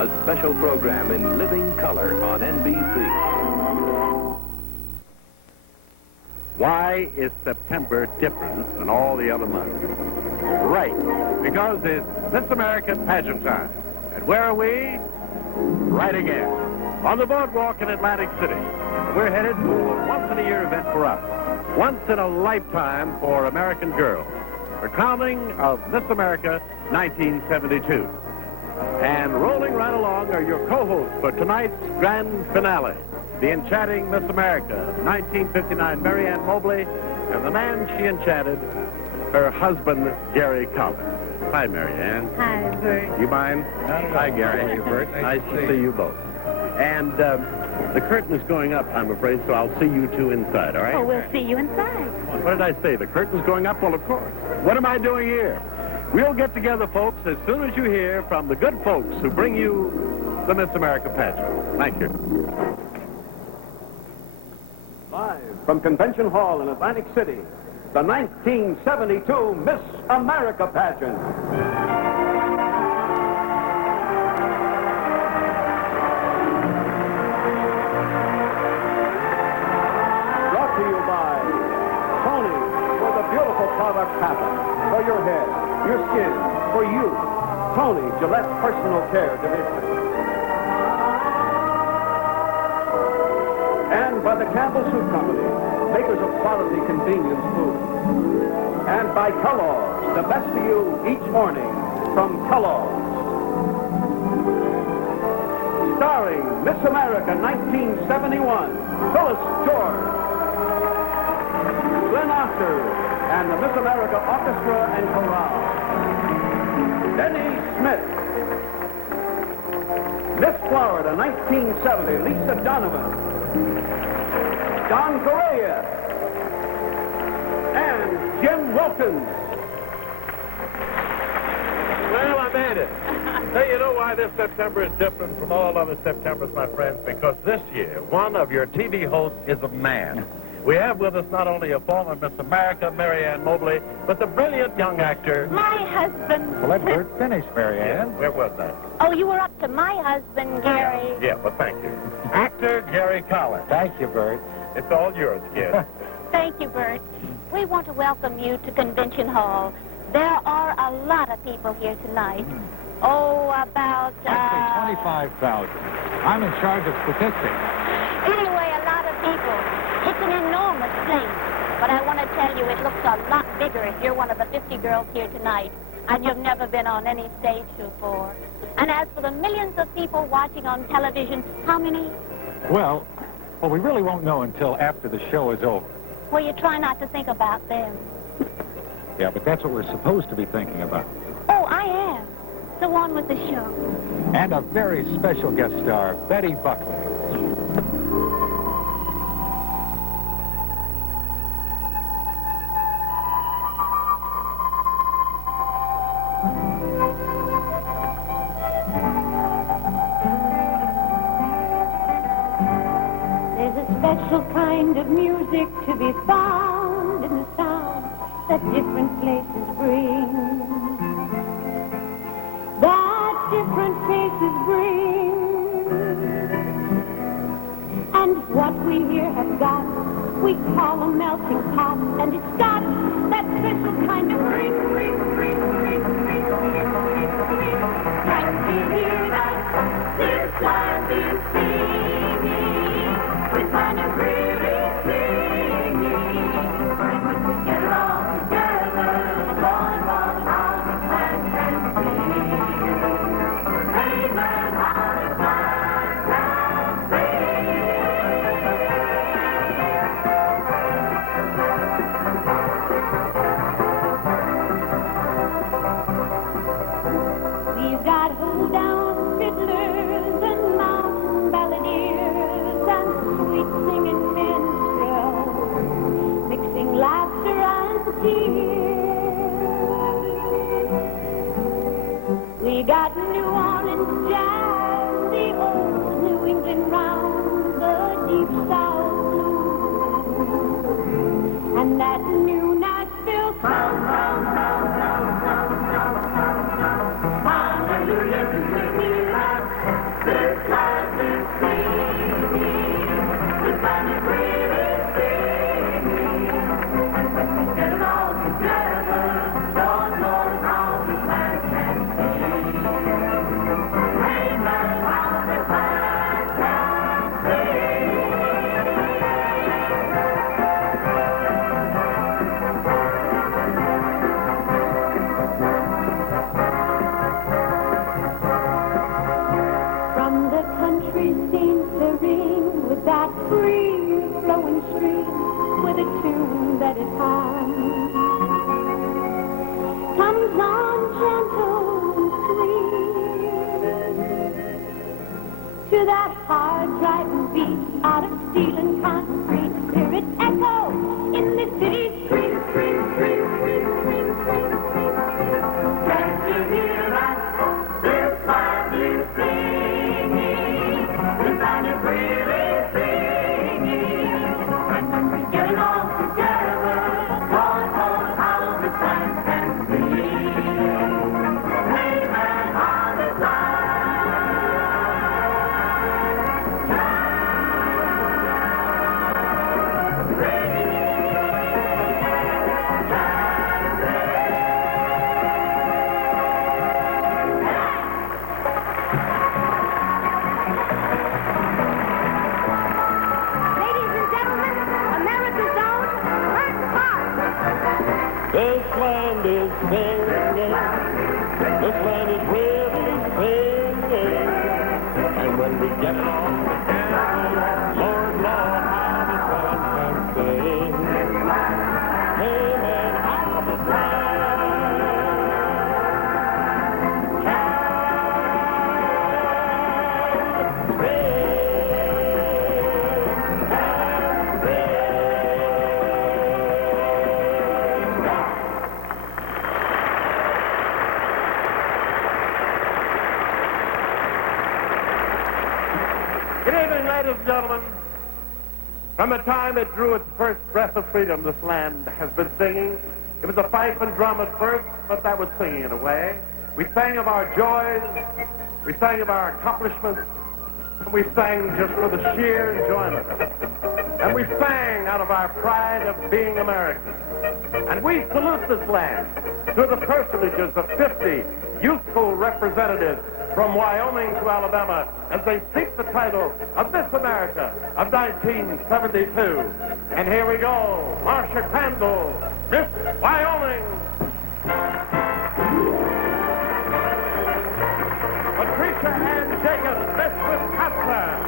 a special program in living color on NBC. Why is September different than all the other months? Right, because it's Miss America Pageant time. And where are we? Right again, on the boardwalk in Atlantic City. We're headed to a once-in-a-year event for us, once in a lifetime for American girls, the crowning of Miss America 1972. And rolling right along are your co-hosts for tonight's grand finale, the enchanting Miss America 1959, Marianne Mobley, and the man she enchanted, her husband, Gary Collins. Hi, Marianne. Hi, Bert. You mind? Hi, Gary. Hey, Bert. Nice to see you both. And the curtain is going up, I'm afraid, so I'll see you two inside, all right? Oh, we'll see you inside. What did I say? The curtain's going up? Well, of course. What am I doing here? We'll get together, folks, as soon as you hear from the good folks who bring you the Miss America pageant. Thank you. Live from Convention Hall in Atlantic City, the 1972 Miss America pageant. Brought to you by Tony for the beautiful product pattern for your hair, your skin, for you. Tony Gillette Personal Care Division. And by the Campbell Soup Company, makers of quality convenience food. And by Kellogg's, the best for you each morning from Kellogg's. Starring Miss America 1971, Phyllis George, Glenn Oscar, and the Miss America Orchestra and Chorale. Denny Smith. Miss Florida 1970, Lisa Donovan. Don Correa, and Jim Wilkins. Well, I made it. Hey, you know why this September is different from all other Septembers, my friends? Because this year, one of your TV hosts is a man. We have with us not only a former Miss America, Marianne Mobley, but the brilliant young actor... My husband. Well, let Bert finish, Marianne. Where was that? Oh, you were up to my husband, Gary. Yeah, well, thank you. Actor Gary Collins. Thank you, Bert. It's all yours, kid. Thank you, Bert. We want to welcome you to Convention Hall. There are a lot of people here tonight. Oh, about... Actually, 25,000. I'm in charge of statistics. Anyway, a lot of people. It's an enormous place. But I want to tell you, it looks a lot bigger if you're one of the 50 girls here tonight and you've never been on any stage before. And as for the millions of people watching on television, how many? Well, we really won't know until after the show is over. Well, you try not to think about them. Yeah, but that's what we're supposed to be thinking about. Oh, I am. So on with the show. And a very special guest star, Betty Buckley. Special kind of music to be found in the sound that different places bring. That different faces bring. And what we here have got, we call a melting pot, and it's got that special kind of ring. Can you hear that? This land is singing. We find it really singing. When we get along together, going all around the plant and sing. Hey man, how the plant can sing. We've got hold-down fiddlers and mountain balladeers and sweet-singing minstrels, mixing laughter and tears. We got New Orleans jazz, the old New England round, the deep South blues, and that new Nashville sound. Hallelujah, to sing hear that hard driving beat out of steel and concrete? Hear it echo in the city streets. Can't you hear us? This land is singing. This land is really singing. And when we get it all together, Lord knows how this land can sing. Amen on this land. Ladies and gentlemen, America's own Bert Park. This land is singing. This land is really singing. And when we get it all together, Lord, Lord, how this land can sing. Amen, how this land can Good evening, ladies and gentlemen. From the time it drew its first breath of freedom, this land has been singing. It was a fife and drum at first, but that was singing in a way. We sang of our joys, we sang of our accomplishments, and we sang just for the sheer enjoyment of it. And we sang out of our pride of being American. And we salute this land through the personages of 50 youthful representatives from Wyoming to Alabama as they seek the title of Miss America of 1972. And here we go, Marcia Crandall, Miss Wyoming. Patricia Ann Jacobs, Miss Wisconsin.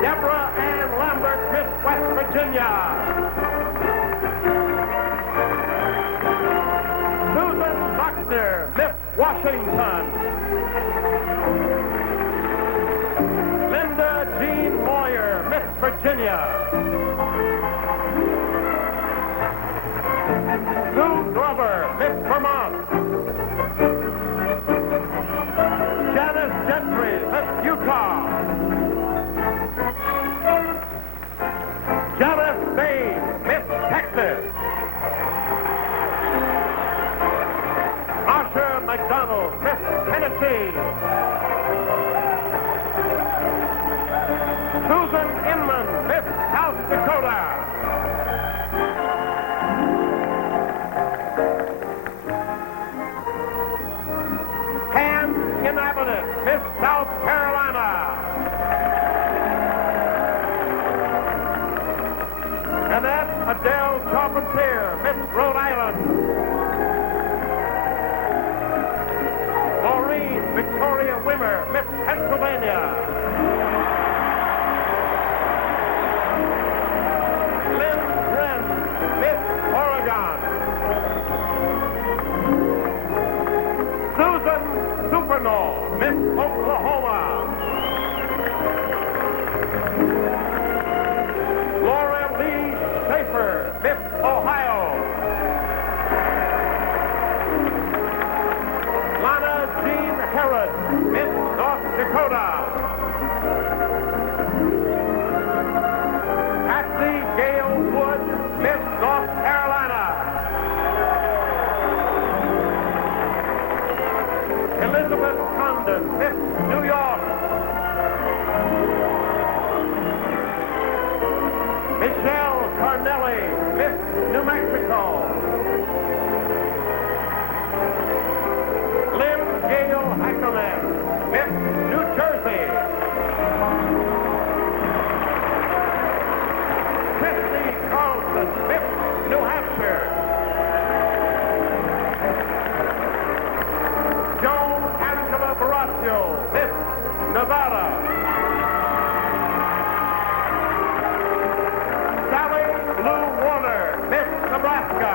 Deborah Ann Lambert, Miss West Virginia. Susan Buckner, Miss Washington. Linda Jean Moyer, Miss Virginia. Sue Glover, Miss Vermont. Janice Gentry, Miss Utah. Janice Bain, Miss Texas. Marsha McDonald, Miss Tennessee. Susan Inman, Miss South Dakota. Pam Inhabitant, Miss South Carolina. Annette Adele Charpentier, Miss Rhode Island. Maureen Victoria Wimmer, Miss Pennsylvania. Lynn Wren, Miss Oregon. Susan Supernall, Miss Oklahoma. Laura Lee Schaefer, Miss Ohio. Lana Jean Herod, Miss North Dakota. Patsy Gail Wood, Miss North Carolina. Elizabeth Condon, Miss New York. Michelle Carnelli, Miss New Mexico. Lynn Gail Ackerman, Miss New Jersey. Christy Carlson, Miss New Hampshire. Joan Angela Baraccio, Miss Nevada. Sally Lou Warner, Miss Nebraska.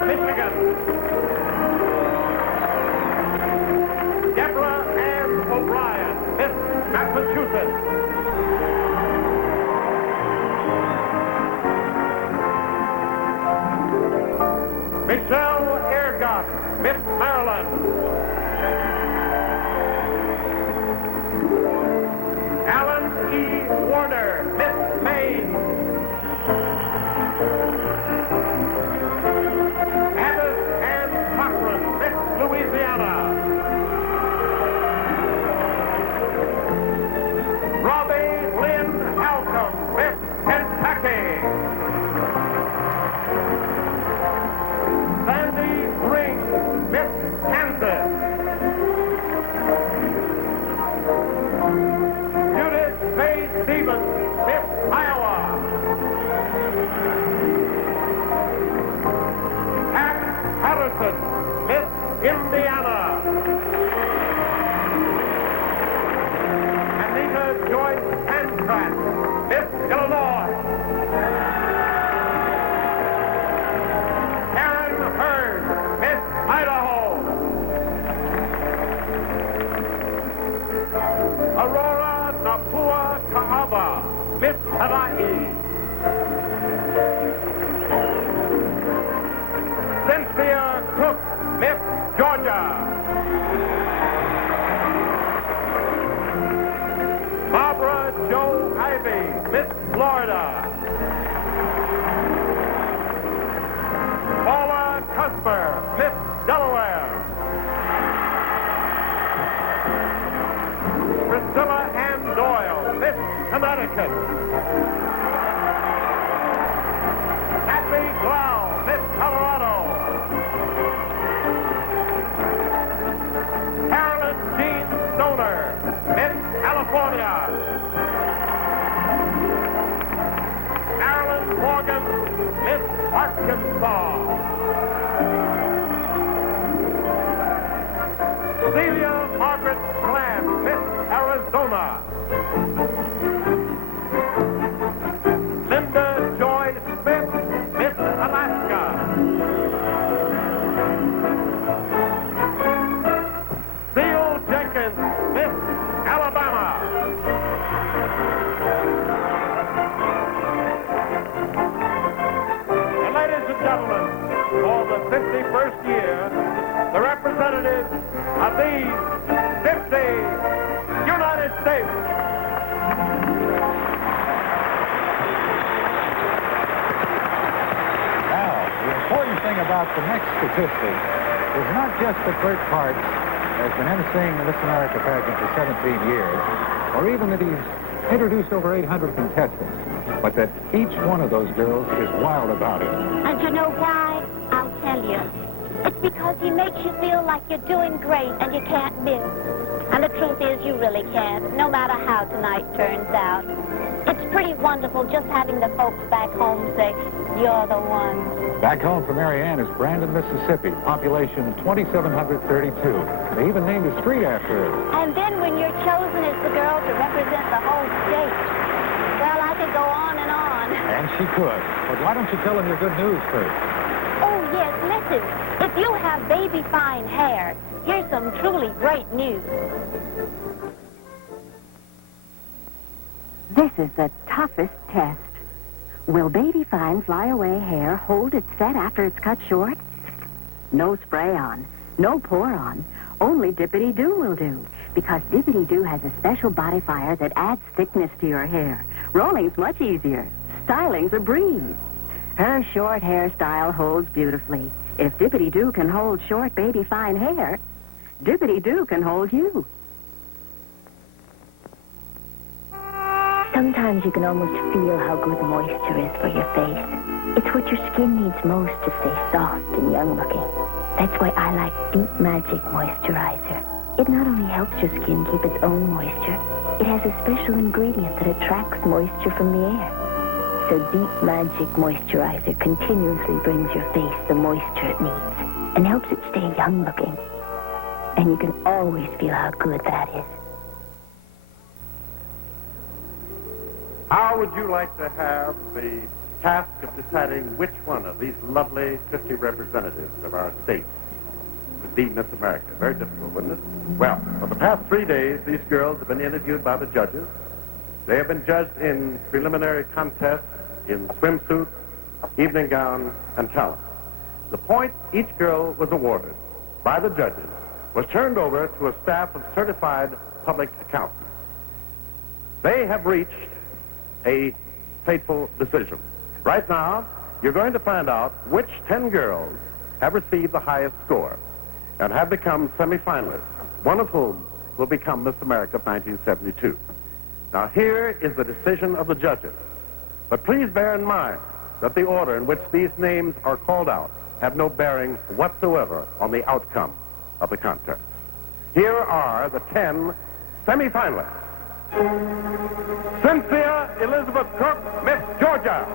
Michigan. Deborah Ann O'Brien, Miss Massachusetts. Michelle Ergott, Miss Maryland. Alan E. Warner, Miss Maine. Alice Ann Cochran, Miss Louisiana. Robbie Lynn Halcomb, Miss Kentucky. Sandy Ring, Miss Kansas. Judith Faye Stevens, Miss Iowa. Pat Patterson, Miss Indiana. Anita Joyce Pancrat, Miss Illinois. Karen Hearn, Miss Idaho. Aurora Napua Kaaba, Miss Hawaii. Cynthia Cook, Miss Georgia. Barbara Jo Ivy, Miss Florida. Paula Cusper, Miss Delaware. Priscilla Ann Doyle, Miss Connecticut. Kathy Glau, Miss Colorado. Carolyn Jean Stoner, Miss California. Marilyn Morgan, Miss Arkansas. Celia Margaret Glenn, Miss Arizona. Linda Joy Smith, Miss Alaska. Seal Jenkins, Miss Alabama. And ladies and gentlemen, for the 51st year, the representatives of these 50 United States. Now, the important thing about the next statistic is not just that Bert Parks has been emceeing the Miss America pageant for 17 years, or even that he's introduced over 800 contestants, but that each one of those girls is wild about it. And you know why? I'll tell you. It's because he makes you feel like you're doing great and you can't miss. And the truth is, you really can't, no matter how tonight turns out. It's pretty wonderful just having the folks back home say, you're the one. Back home from Marianne is Brandon, Mississippi, population 2,732. They even named a street after it. And then when you're chosen as the girl to represent the whole state, well, I could go on and on. And she could. But why don't you tell them your good news first? Oh, yes, listen. If you have baby fine hair, here's some truly great news. This is the toughest test. Will baby fine flyaway hair hold its set after it's cut short? No spray on, no pour on. Only Dippity-Doo will do, because Dippity-Doo has a special body fire that adds thickness to your hair. Rolling's much easier. Styling's a breeze. Her short hairstyle holds beautifully. If Dippity-Doo can hold short baby fine hair, Dippity-Doo can hold you. Sometimes you can almost feel how good moisture is for your face. It's what your skin needs most to stay soft and young-looking. That's why I like Deep Magic Moisturizer. It not only helps your skin keep its own moisture, it has a special ingredient that attracts moisture from the air. So Deep Magic Moisturizer continuously brings your face the moisture it needs and helps it stay young-looking. And you can always feel how good that is. How would you like to have the task of deciding which one of these lovely 50 representatives of our state would be Miss America. Very difficult, wouldn't it? Well, for the past 3 days, these girls have been interviewed by the judges. They have been judged in preliminary contests in swimsuit, evening gown, and talent. The point each girl was awarded by the judges was turned over to a staff of certified public accountants. They have reached a fateful decision. Right now, you're going to find out which 10 girls have received the highest score and have become semifinalists, one of whom will become Miss America of 1972. Now, here is the decision of the judges. But please bear in mind that the order in which these names are called out have no bearing whatsoever on the outcome of the contest. Here are the 10 semifinalists. Cynthia Elizabeth Cook, Miss Georgia.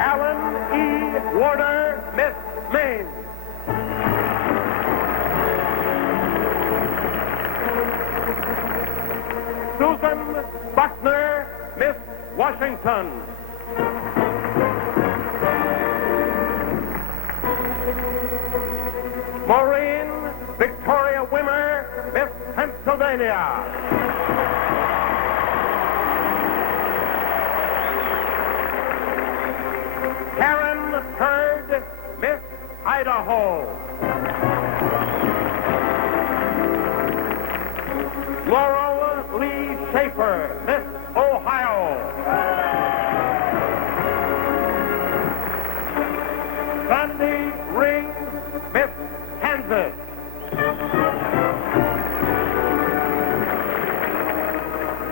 Alan E. Warder, Miss Maine. Susan Buckner, Miss Washington. Maureen Victoria Wimmer, Miss Pennsylvania. Karen Hurd, Miss Idaho. Laurel Lee Schaefer, Miss Ohio. Sandy Ring, Miss Kansas.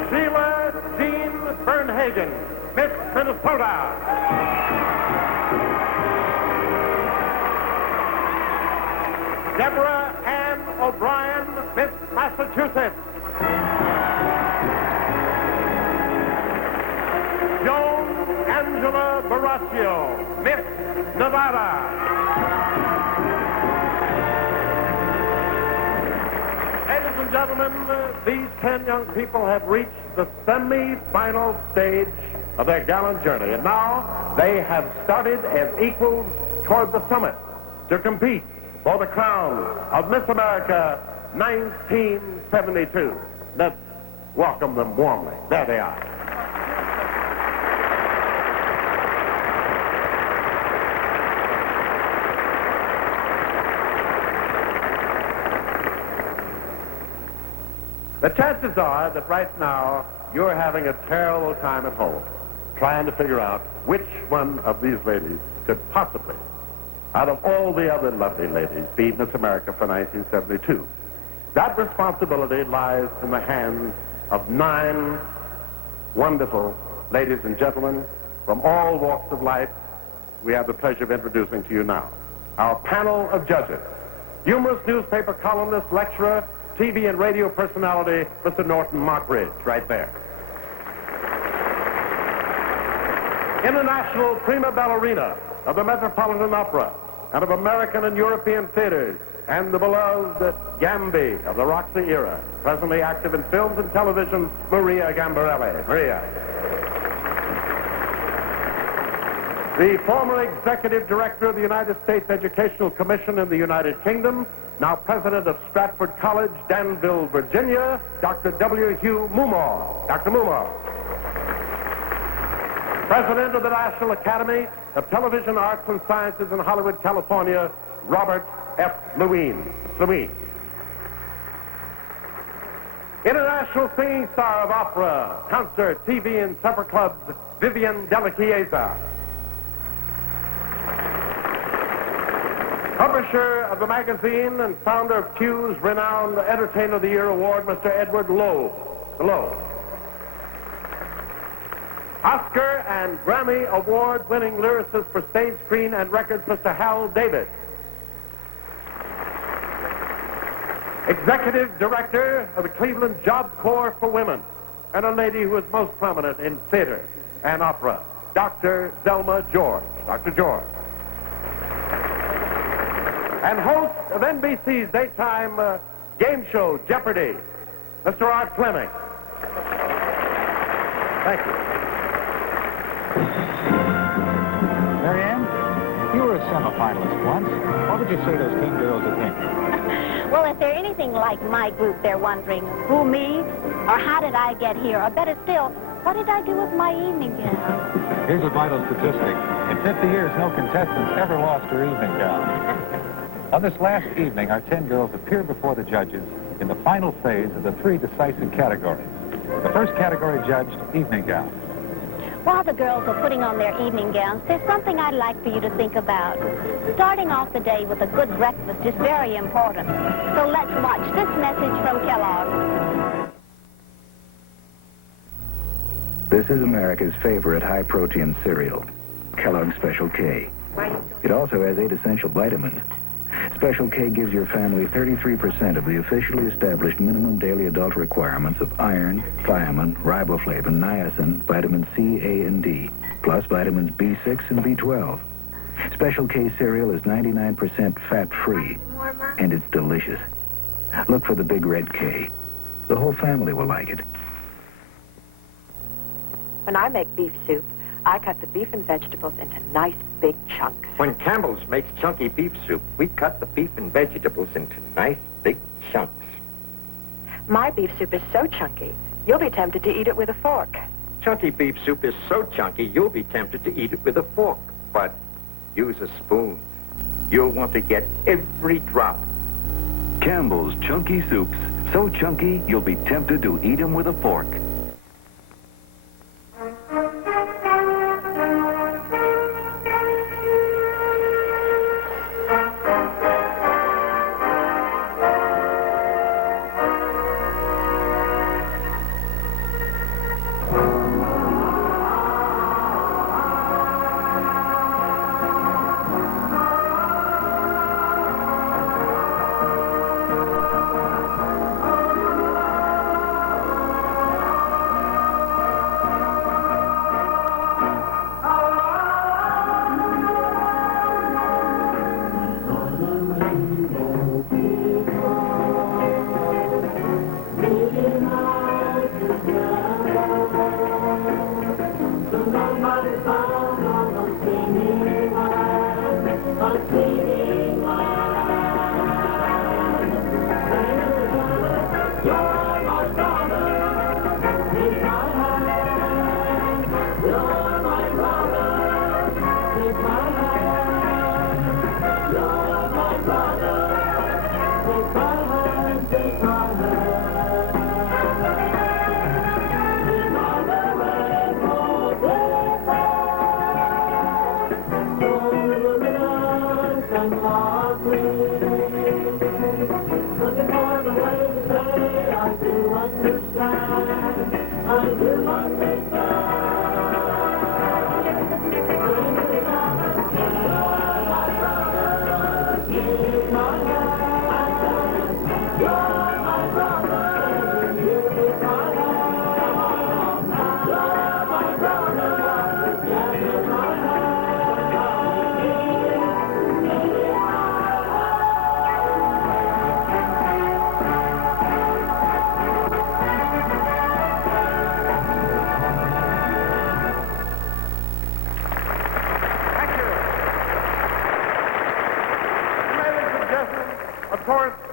Sheila Jean Bernhagen, Miss Minnesota. Deborah Ann O'Brien, Miss Massachusetts. Joan Angela Baraccio, Miss Nevada. Ladies and gentlemen, these 10 young people have reached the semi-final stage of their gallant journey, and now they have started as equals toward the summit to compete for the crown of Miss America 1972. Let's welcome them warmly. There they are. The chances are that right now you're having a terrible time at home trying to figure out which one of these ladies could possibly, out of all the other lovely ladies, be Miss America for 1972. That responsibility lies in the hands of 9 wonderful ladies and gentlemen from all walks of life we have the pleasure of introducing to you now. Our panel of judges: humorous newspaper columnist, lecturer, TV and radio personality, Mr. Norton Mockridge, right there. International prima ballerina of the Metropolitan Opera and of American and European theaters, and the beloved Gamby of the Roxy era, presently active in films and television, Maria Gambarelli. Maria. The former executive director of the United States Educational Commission in the United Kingdom, now president of Stratford College, Danville, Virginia, Dr. W. Hugh Mumore. Dr. Mumore. President of the National Academy of Television Arts and Sciences in Hollywood, California, Robert F. Lewin. International singing star of opera, concert, TV, and supper clubs, Vivian Della Chiesa. Publisher of the magazine and founder of Q's renowned Entertainer of the Year Award, Mr. Edward Loeb. Oscar and Grammy Award-winning lyricist for stage, screen, and records, Mr. Hal David. Executive Director of the Cleveland Job Corps for Women, and a lady who is most prominent in theater and opera, Dr. Zelma George. Dr. George. And host of NBC's daytime game show, Jeopardy! Mr. Art Fleming. Thank you. Marianne, you were a semifinalist once. What would you say those 10 girls are thinking? Well, if they're anything like my group, they're wondering, who, me? Or how did I get here? Or better still, what did I do with my evening gown? Here's a vital statistic. In 50 years, no contestants ever lost her evening gown. On this last evening, our 10 girls appeared before the judges in the final phase of the 3 decisive categories. The first category judged evening gown. While the girls are putting on their evening gowns, there's something I'd like for you to think about. Starting off the day with a good breakfast is very important. So let's watch this message from Kellogg's. This is America's favorite high-protein cereal, Kellogg's Special K. It also has 8 essential vitamins. Special K gives your family 33% of the officially established minimum daily adult requirements of iron, thiamine, riboflavin, niacin, vitamin C, A, and D, plus vitamins B6 and B12. Special K cereal is 99% fat-free, and it's delicious. Look for the big red K. The whole family will like it. When I make beef soup, I cut the beef and vegetables into nice big chunks. When Campbell's makes chunky beef soup, we cut the beef and vegetables into nice big chunks. My beef soup is so chunky, you'll be tempted to eat it with a fork. Chunky beef soup is so chunky, you'll be tempted to eat it with a fork. But use a spoon. You'll want to get every drop. Campbell's Chunky Soups. So chunky, you'll be tempted to eat them with a fork.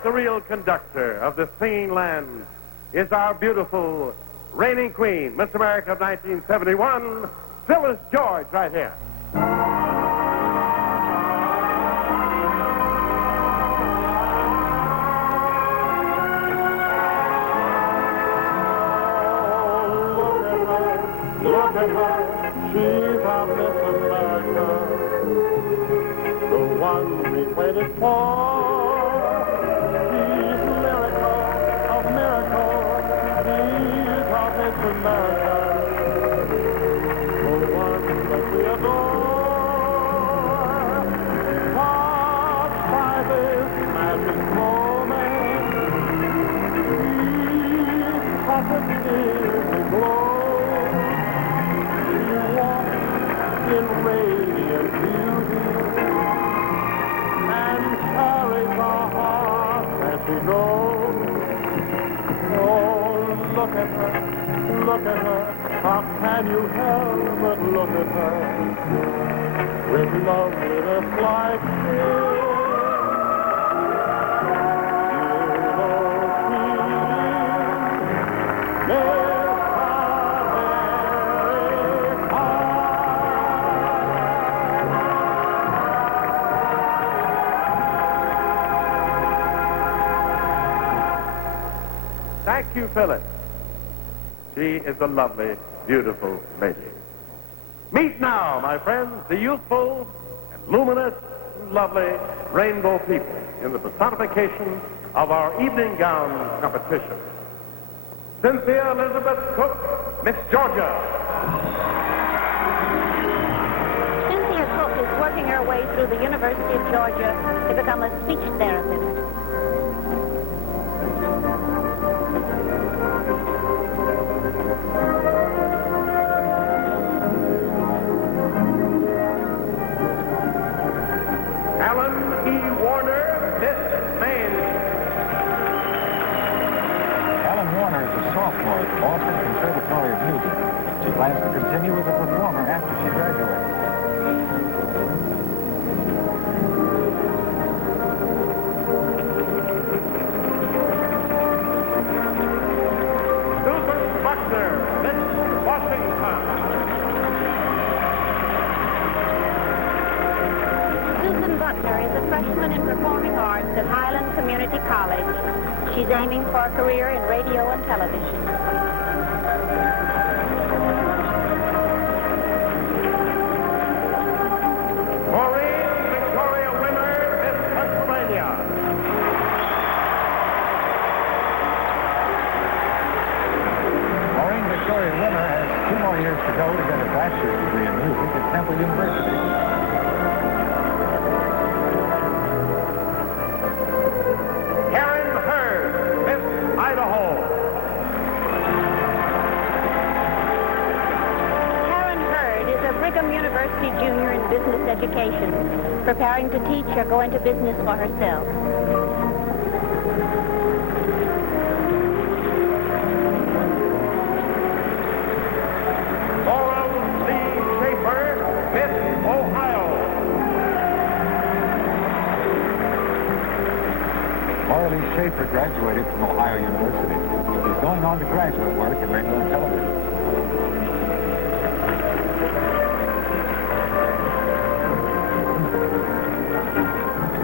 The real conductor of the singing land is our beautiful reigning queen, Miss America of 1971, Phyllis George, right here. Look at her, she's our Miss America, the one we waited for. America, the one that we adore, touched by this magic moment, we positively glow. She walks in radiant beauty and carries our hearts as she goes. Oh, look at her, look at her. How can you help but look at her? With loveliness like this, Thank you, Phyllis. She is a lovely, beautiful lady. Meet now, my friends, the youthful and luminous, lovely rainbow people in the personification of our evening gown competition. Cynthia Elizabeth Cook, Miss Georgia. Cynthia Cook is working her way through the University of Georgia to become a speech therapist. Alan E. Warner, Miss MAINE. Ellen Warner is a sophomore at the Boston Conservatory of Music. She plans to continue as a performer after she graduates. Susan Buckner, Miss Washington. Susan Buckner is a freshman in performing arts at Highland Community College. She's aiming for a career in radio and television. Maureen Victoria Wimmer, Miss Pennsylvania. Maureen Victoria Wimmer has 2 more years to go to get a bachelor's degree in music at Temple University. Karen Hurd, Miss Idaho. Karen Hurd is a Brigham University junior in business education, preparing to teach or go into business for herself. Laurel Lee Schaefer, Miss Ohio. Laura Lee Schaefer graduated from Ohio University. She's going on to graduate work in radio and television.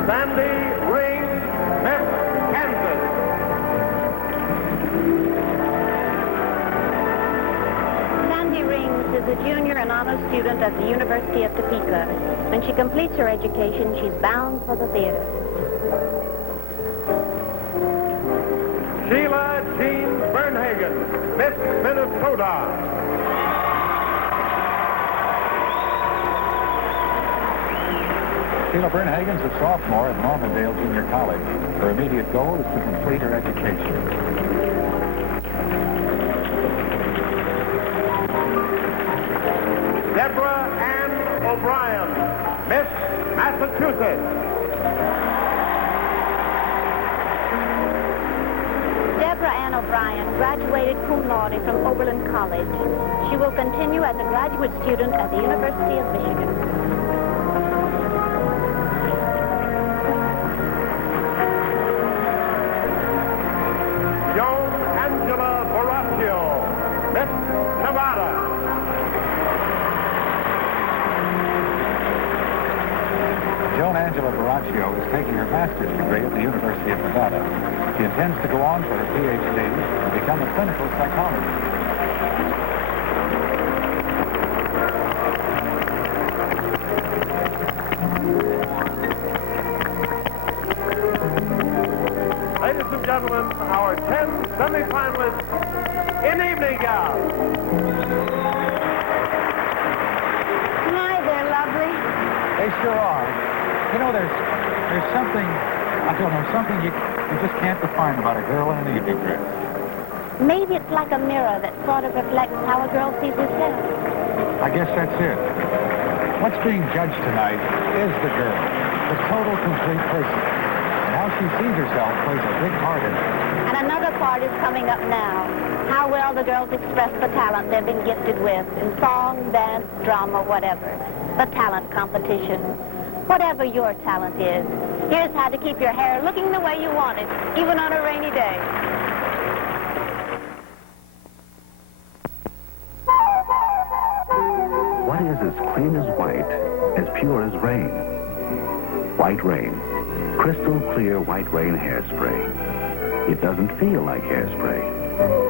Sandy Ring, Miss Kansas. Sandy Rings is a junior and honor student at the University of Topeka. When she completes her education, she's bound for the theater. Sheila Jean Bernhagen, Miss Minnesota. Sheila Bernhagen's a sophomore at Normandale Junior College. Her immediate goal is to complete her education. Deborah Ann O'Brien, Miss Massachusetts. Deborah Ann O'Brien graduated cum laude from Oberlin College. She will continue as a graduate student at the University of Michigan. Joan Angela Boracchio, Miss Nevada. Joan Angela Boracchio is taking her master's degree at the University of Nevada. She intends to go on for her PhD and become a clinical psychologist. Ladies and gentlemen, our 10 semifinalists in evening gown. Hi there, lovely. They sure are. You know, there's something, I don't know, something you just can't define about a girl in an evening dress. Maybe it's like a mirror that sort of reflects how a girl sees herself. I guess that's it. What's being judged tonight is the girl, the total, complete person. And how she sees herself plays a big part in it. And another part is coming up now. how well the girls express the talent they've been gifted with in song, dance, drama, whatever. The talent competition. Whatever your talent is, here's how to keep your hair looking the way you want it, even on a rainy day. What is as clean as white, as pure as rain? White Rain. Crystal clear White Rain hairspray. It doesn't feel like hairspray.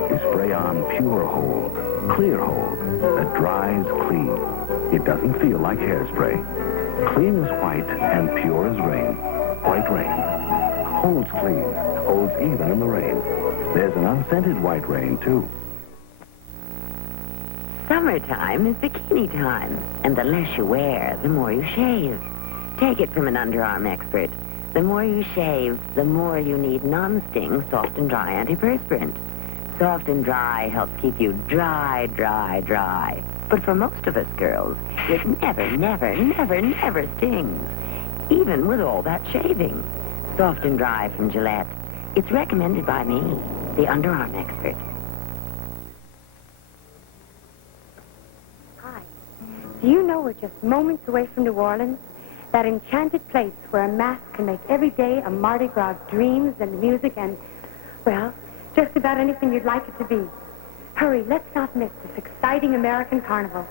You spray on pure hold, clear hold, that dries clean. It doesn't feel like hairspray. Clean as white and pure as rain. White Rain. Holds clean, holds even in the rain. There's an unscented White Rain, too. Summertime is bikini time, and the less you wear, the more you shave. Take it from an underarm expert. The more you shave, the more you need non-sting, soft and dry antiperspirant. Soft and dry helps keep you dry, dry, dry. But for most of us girls, it never, never, never, never stings, even with all that shaving. Soft and dry from Gillette. It's recommended by me, the underarm expert. Hi. Do you know we're just moments away from New Orleans? That enchanted place where a mask can make every day a Mardi Gras of dreams and music and, well, just about anything you'd like it to be. Hurry, let's not miss this exciting American carnival.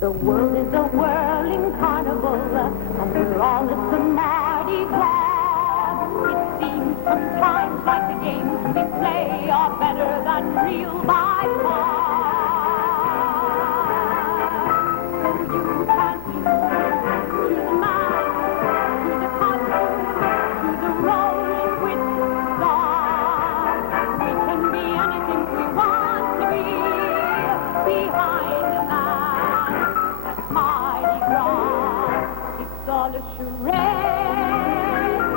The world is a whirling carnival, and we're all at the Mardi Gras. It seems sometimes like the games we play are better than real by far. So you can choose the mask, choose the costume, choose the role in which to star. We can be anything we want to be behind the mask. Mardi Gras, it's all a charade.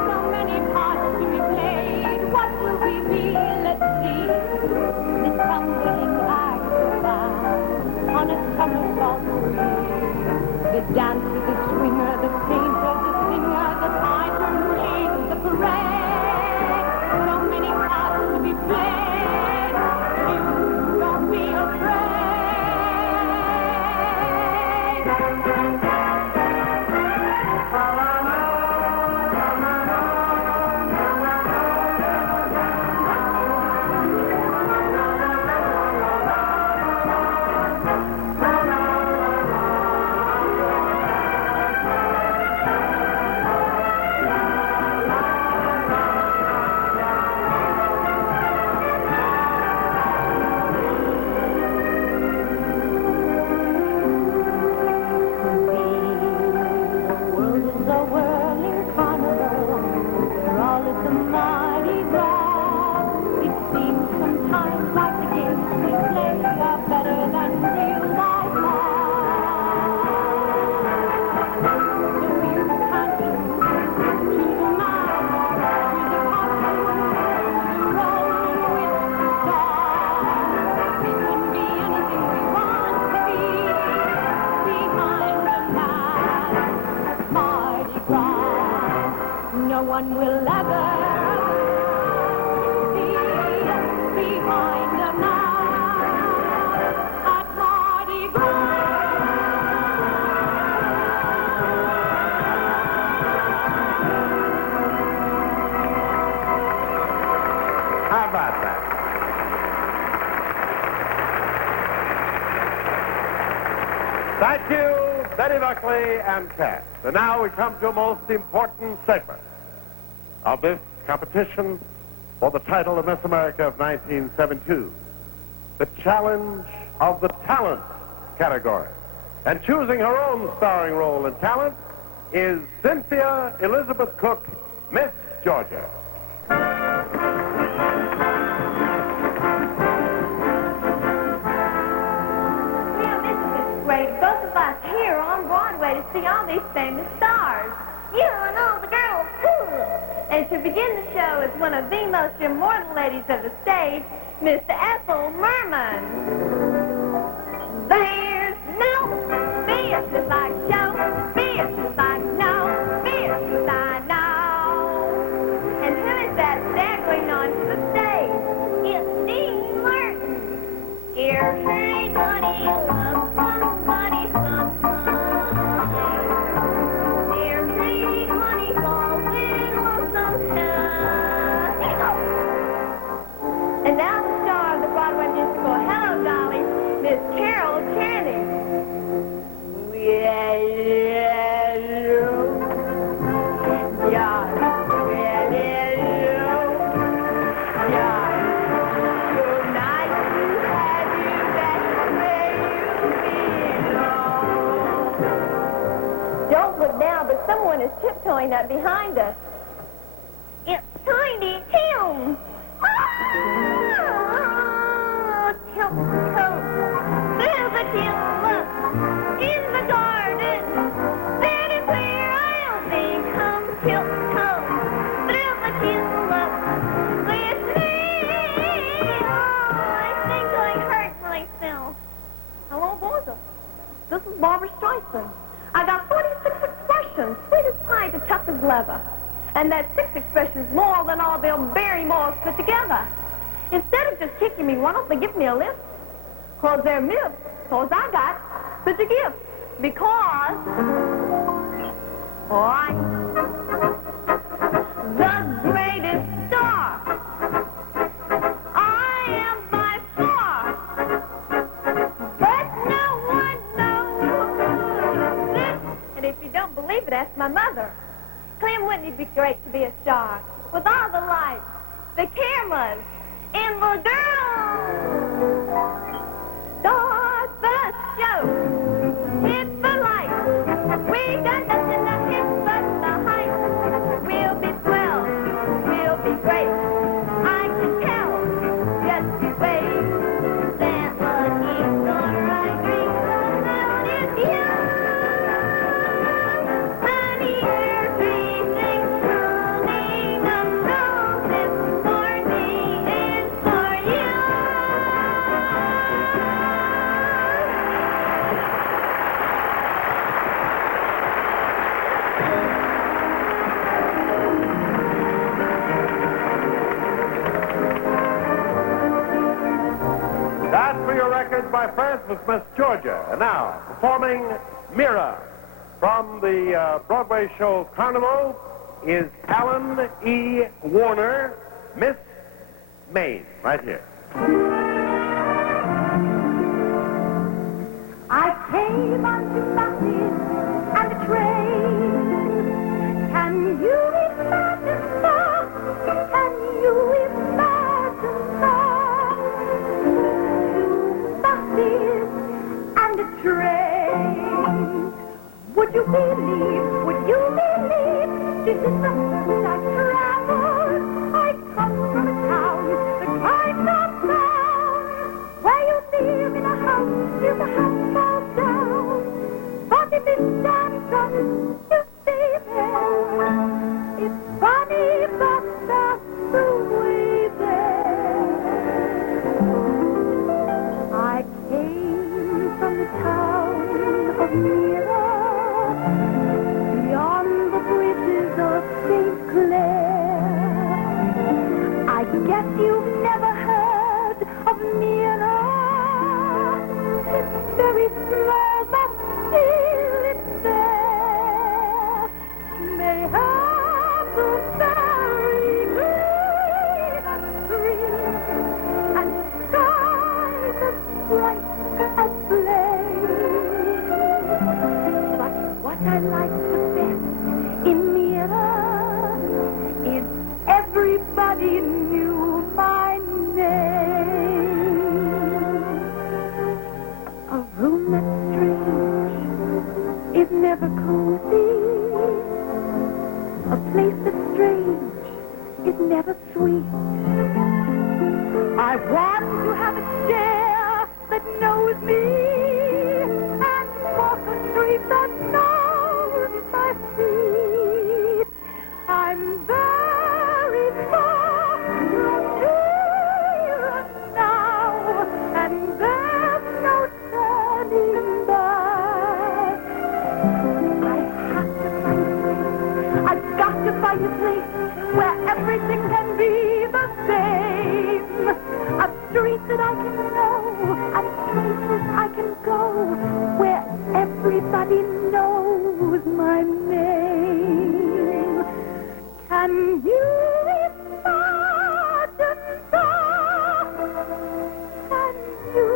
So many parts to be played. What will we be? Let's see. The tumbling acrobat on a somersault free. The dancer, the swinger, the painter, the singer, the fighter who leads the parade. So many parts to be played. You don't be afraid. one will ever see behind a mask at Mardi Gras. How about that? Thank you, Betty Buckley and Cass. And now we come to a most important segment of this competition for the title of Miss America of 1972. The challenge of the talent category. And choosing her own starring role in talent is Cynthia Elizabeth Cook, Miss Georgia. Both of us here on Broadway to see all these famous stars. You and all the girls, too. And to begin the show is one of the most immortal ladies of the stage, Miss Ethel Merman. There's no fierce as I show, fierce as I know, fierce as I know. And who is that staggering onto the stage? It's Dean Martin. Everybody loves somebody sometime. Their pretty honey falls in love sometime. And now the star of the Broadway musical Hello, Dolly, Miss Carol Channing. Don't look now, but someone is tiptoeing up behind us. It's Tiny Tim. Oh, tilt, tilt. There's a tulip in the garden. That is where I'll be. Come tilt, tilt. There's a tulip with me. Oh, I think I hurt myself. Hello, Bozo. This is Barbara Streisand. I got 46 expressions, sweet as pie to tough as leather. And that's 6 expressions more than all them Barrymores put together. Instead of just kicking me, why don't they give me a lift? Cause they're myths, cause I got such a gift. Because I'm the greatest star. I am by far. But no one knows it. And if you don't believe it, ask my mother. Clem, wouldn't it be great to be a star? With all the lights, the cameras, and the girls. Start the show. Hit the lights. We got nothing to hit but the heights. We'll be swell. We'll be great. I can tell. Just you wait. That lucky's alright. Drink the sound is young. Honey, everything's coming up roses for me and for you. That's for your records, my friends, with Miss Georgia. And now, performing Mira from the Broadway show Carnival is Alan E. Warner, Miss Maine, right here. I came onto buses and a train. Can you imagine that? Can you imagine that? 2 buses and a train. Would you believe this is the road I travel? I come from a town, the kind of town where you live in a house till the house falls down. But if it stands up, you stay there. It's funny, but that's the way there. I came from the town of Mira, beyond the bridges of St. Clair. A place that's strange is never sweet. I want to have a chair that knows me and walk a street that knows my feet. I'm very far from here now, and there's no turning back. I've got to find a place where everything can be the same. A street that I can know, and places I can go, where everybody knows my name. Can you imagine that? Can you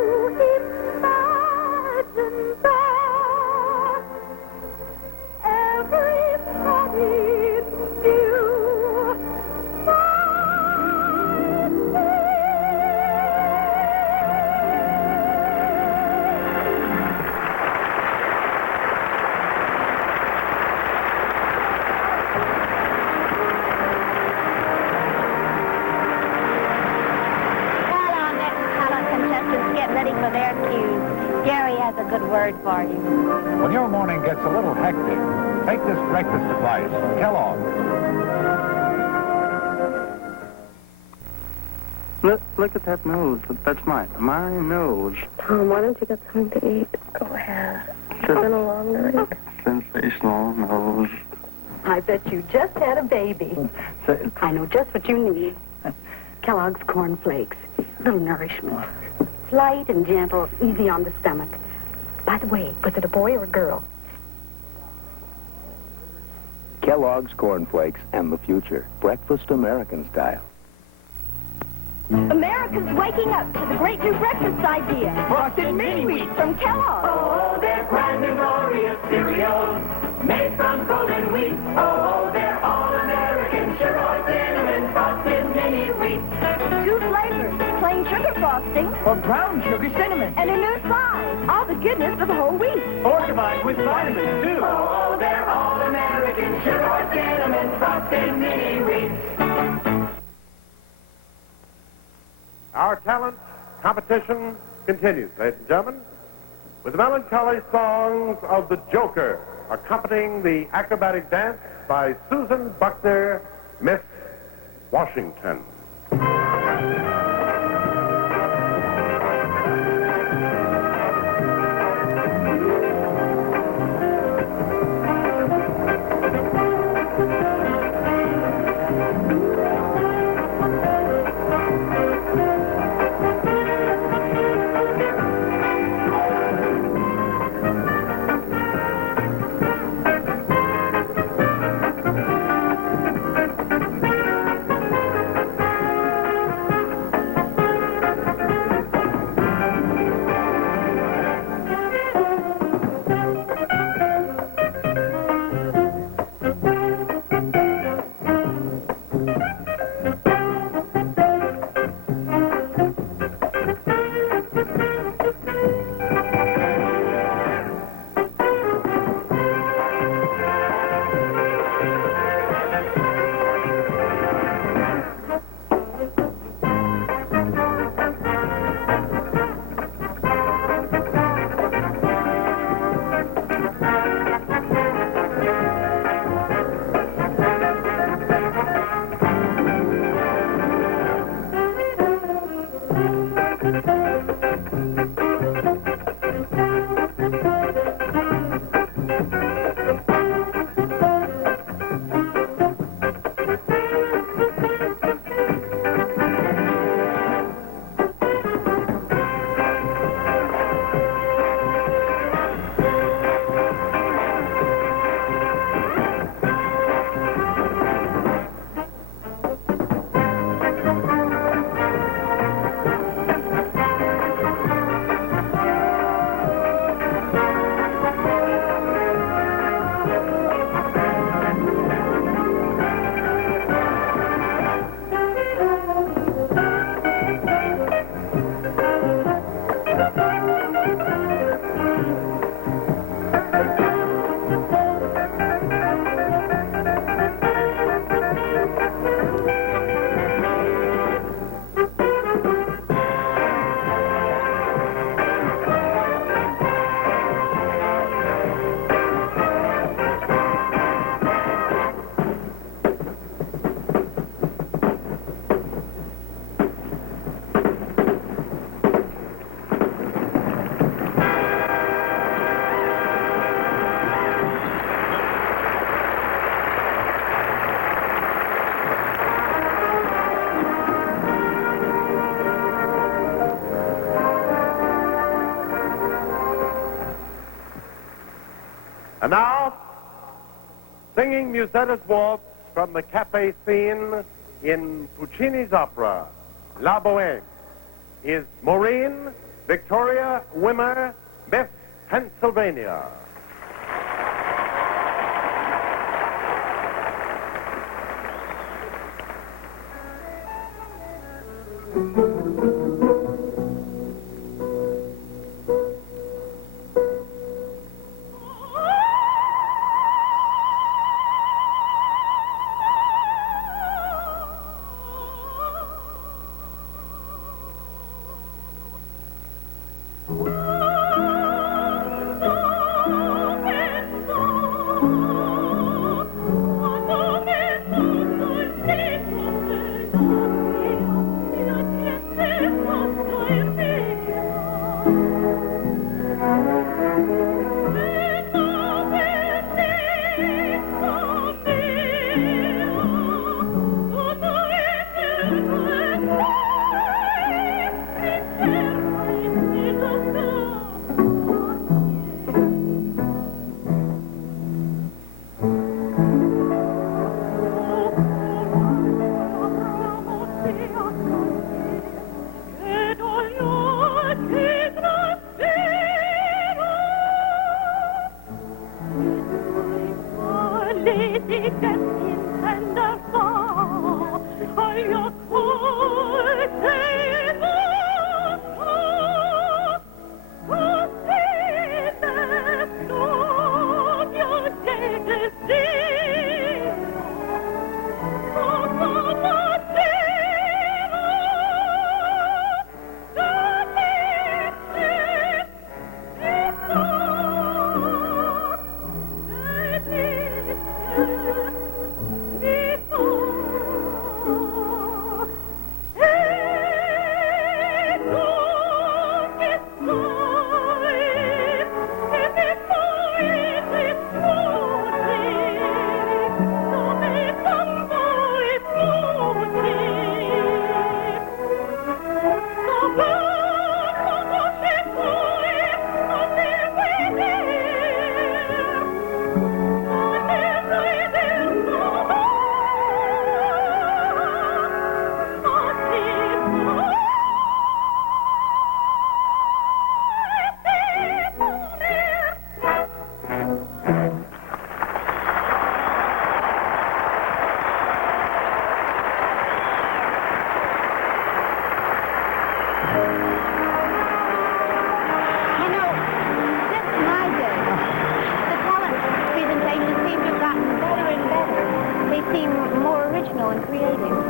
imagine that? Everybody's new. Get ready for their cues. Gary has a good word for you. When your morning gets a little hectic, take this breakfast advice from Kellogg's. Look at that nose. That's my nose. Tom, why don't you get something to eat? Go ahead. It's been a long night. Sensational nose. I bet you just had a baby. I know just what you need. Kellogg's Corn Flakes. Little nourishment. Light and gentle, easy on the stomach. By the way, was it a boy or a girl? Kellogg's Corn Flakes and the future. Breakfast American style. America's waking up to the great new breakfast idea. Frosted Mini Wheat from Kellogg's. Oh, they're grand and glorious cereals made from golden wheat. Oh, they're all American, sure or cinnamon frosted mini wheat. 2 flavors, plain sugar frosting Or brown sugar cinnamon. and a new size. All the goodness of whole wheat. Fortified with vitamins, too. Oh, they're all American, sure or cinnamon frosted mini wheat. Our talent competition continues, ladies and gentlemen, with the melancholy songs of the Joker, accompanying the acrobatic dance by Susan Buckner, Miss Washington. singing Musetta's waltz from the cafe scene in Puccini's opera, La Bohème, is Maureen Victoria Wimmer, Miss Pennsylvania.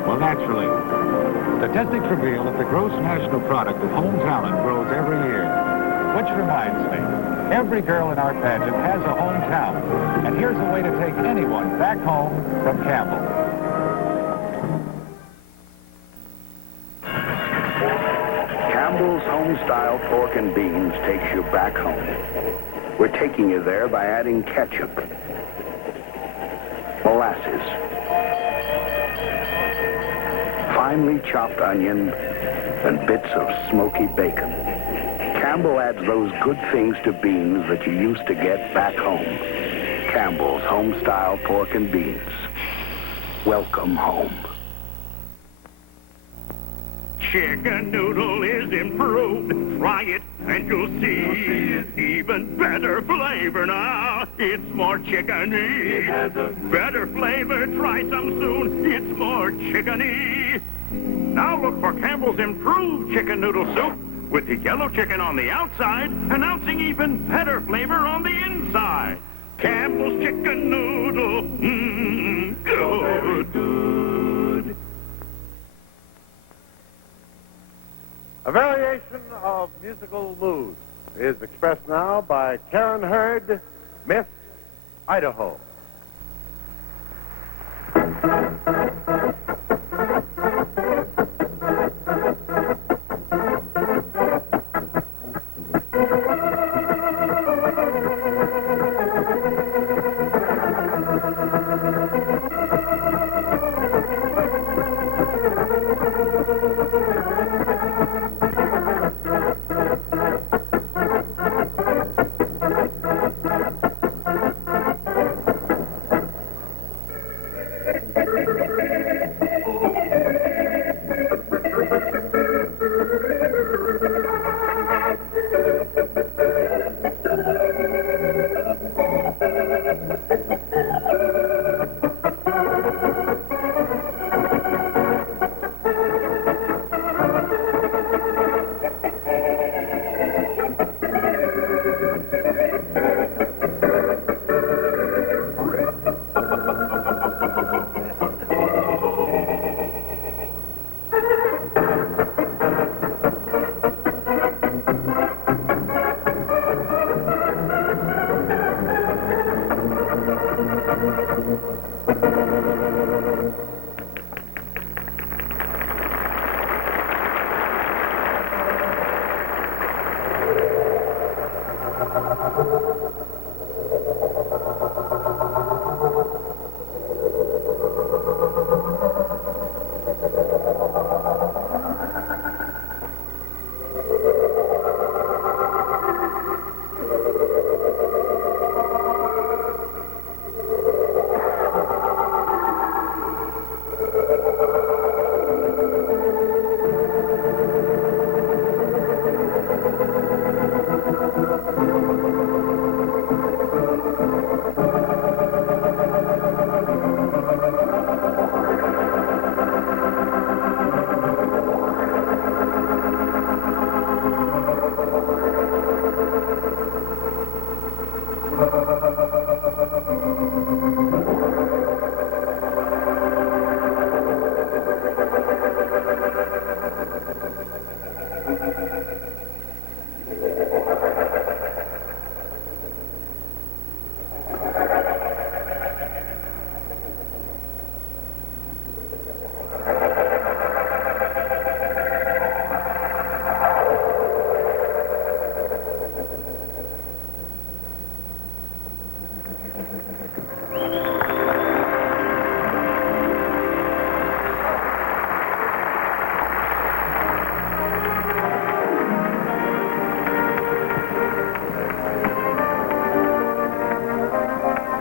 Well, naturally. Statistics reveal that the gross national product of home talent grows every year. Which reminds me, every girl in our pageant has a home talent. And here's a way to take anyone back home from Campbell. Campbell's home-style pork and beans takes you back home. We're taking you there by adding ketchup, molasses, finely chopped onion, and bits of smoky bacon. Campbell adds those good things to beans that you used to get back home. Campbell's home-style pork and beans. Welcome home. Chicken noodle is improved. Try it and you'll see even better flavor now. It's more chickeny. It has a better flavor. Try some soon. It's more chickeny. Now look for Campbell's improved chicken noodle soup with the yellow chicken on the outside, announcing even better flavor on the inside. Campbell's chicken noodle. Good. Good. A variation of musical mood is expressed now by Karen Hurd, Miss Idaho.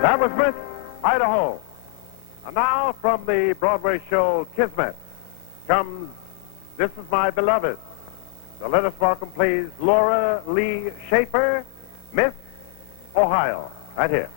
That was Miss Idaho. And now from the Broadway show Kismet comes This Is My Beloved. So let us welcome, please, Laura Lee Schaefer, Miss Ohio. Right here.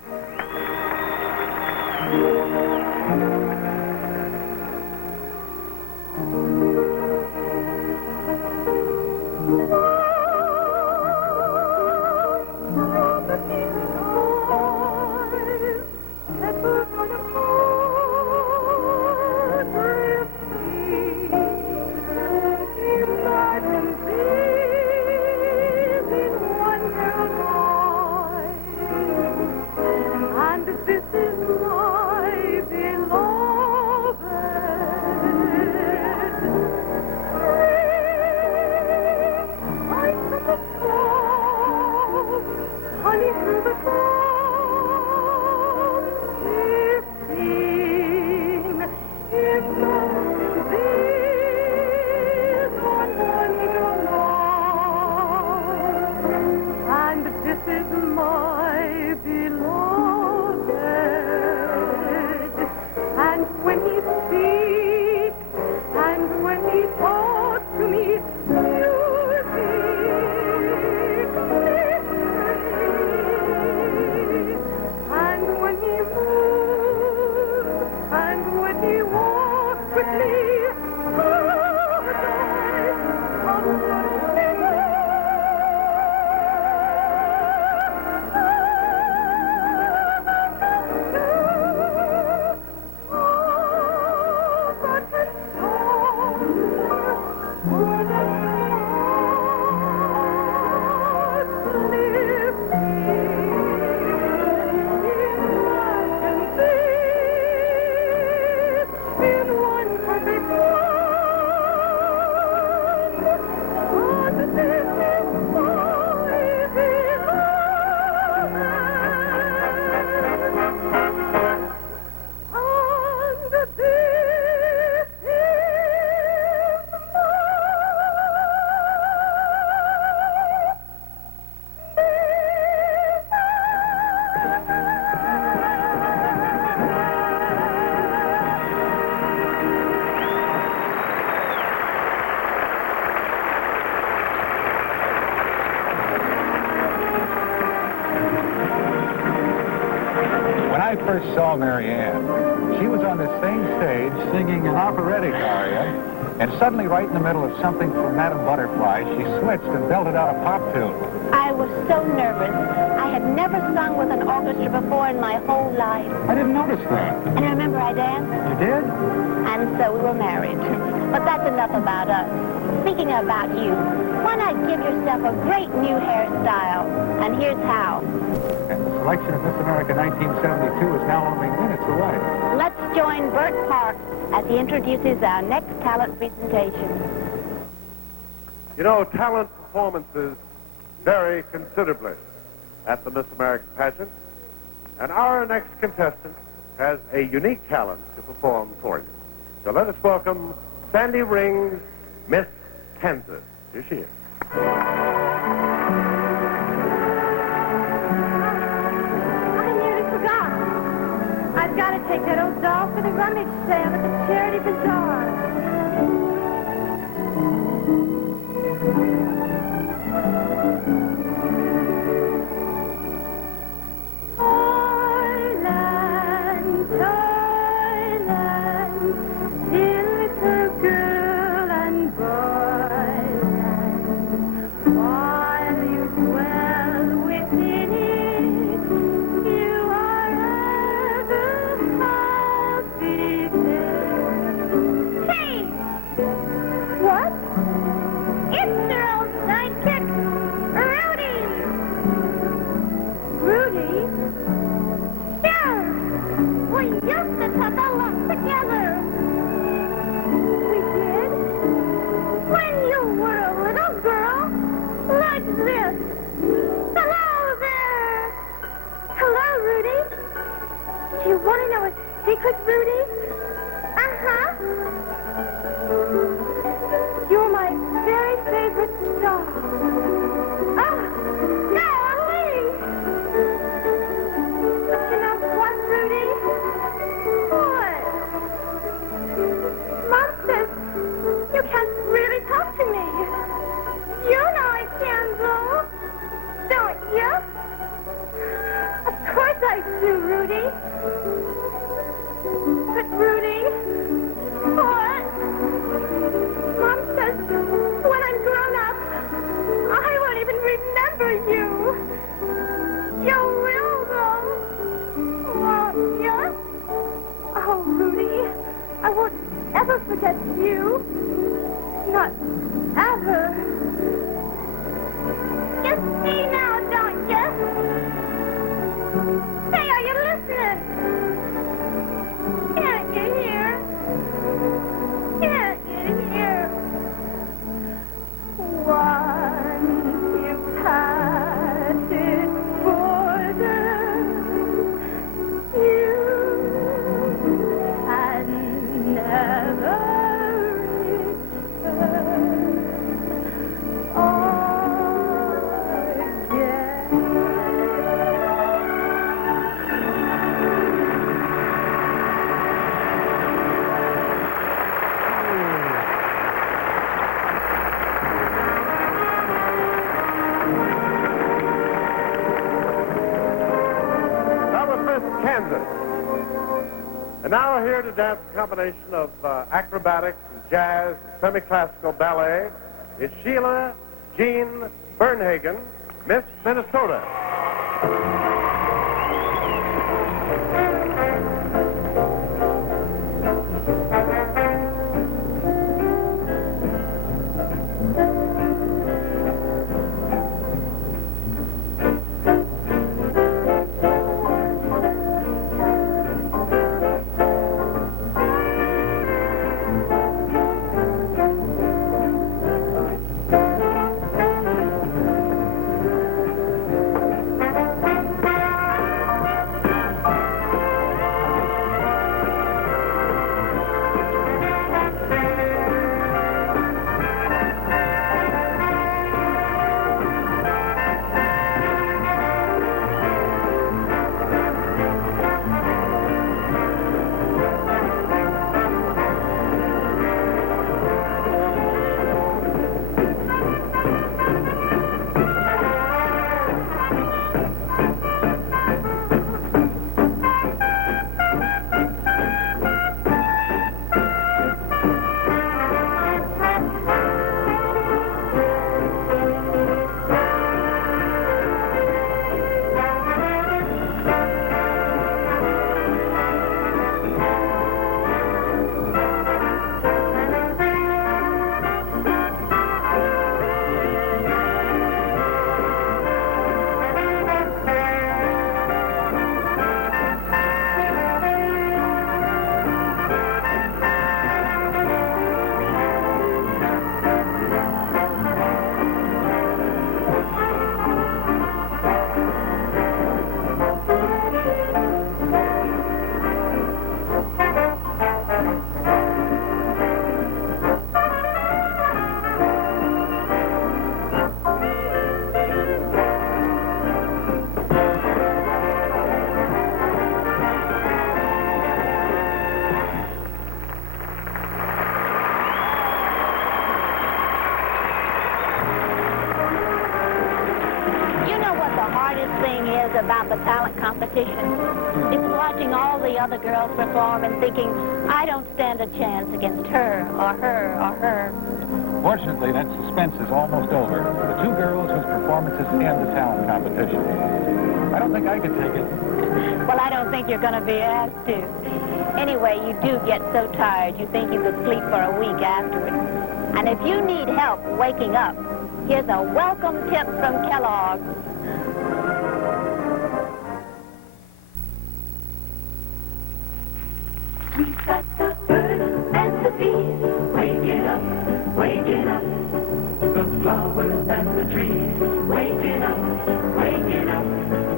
saw Mary Ann. She was on the same stage singing an operatic aria, and suddenly, right in the middle of something from Madame Butterfly, she switched and belted out a pop tune. I was so nervous. I had never sung with an orchestra before in my whole life. I didn't notice that. And I remember I danced, You did? and so we were married. But that's enough about us. Speaking about you, why not give yourself a great new hairstyle? And here's how. And the selection of Miss America 1972 is now only minutes away. Let's join Bert Parks as he introduces our next talent presentation. You know, talent performances vary considerably at the Miss America pageant, and our next contestant has a unique talent to perform for you. So let us welcome Sandy Ring's Miss Kansas. Here she is. I nearly forgot. I've got to take that old doll for the rummage sale at the charity bazaar. Toyland, Toyland, dear little girl and boyland, while you dwell within it, you are ever happy there. Hey! What? It's your old sidekick, Rudy! Rudy? Sure! We used to have a lot together. We did? When you were a little girl, like this. Hello there! Hello, Rudy. Do you want to know a secret, Rudy? Uh-huh. You're my very favorite star. Oh, golly! But you know what, Rudy? What? Mom says you can't really talk to me. You know I can, though. Don't you? Of course I do, Rudy. But, Rudy, what? Mom says when I'm grown up, I won't even remember you. You will, though. Won't you? Oh, Rudy, I won't ever forget you. Not ever. You see now, don't you? Say, are you listening? Can't you hear? Can't you hear? Once you pass its border, you can never return That was Miss Kansas. And now we're here to dance a combination of acrobatics and jazz and semi-classical ballet. It's Sheila Jean Bernhagen, Miss Minnesota. about the talent competition. It's watching all the other girls perform and thinking, I don't stand a chance against her or her or her. Fortunately, that suspense is almost over. The two girls whose performances end the talent competition. I don't think I could take it. Well, I don't think you're going to be asked to. Anyway, you do get so tired you think you could sleep for a week afterwards. And if you need help waking up, here's a welcome tip from Kellogg's. We've got the birds and the bees waking up, waking up. The flowers and the trees waking up, waking up.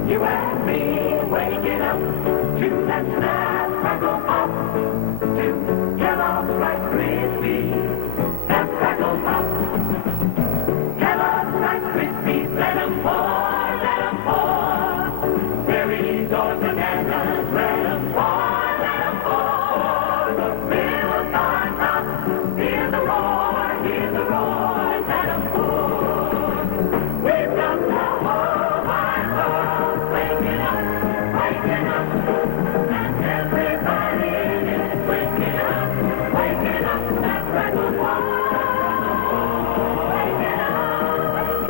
You and me waking up to that snap, crackle, pop, to Kellogg's Rice Krispies. Snap, crackle, pop. Kellogg's Rice Krispies, let 'em pour, let 'em pour. Berries or bananas, let 'em pour.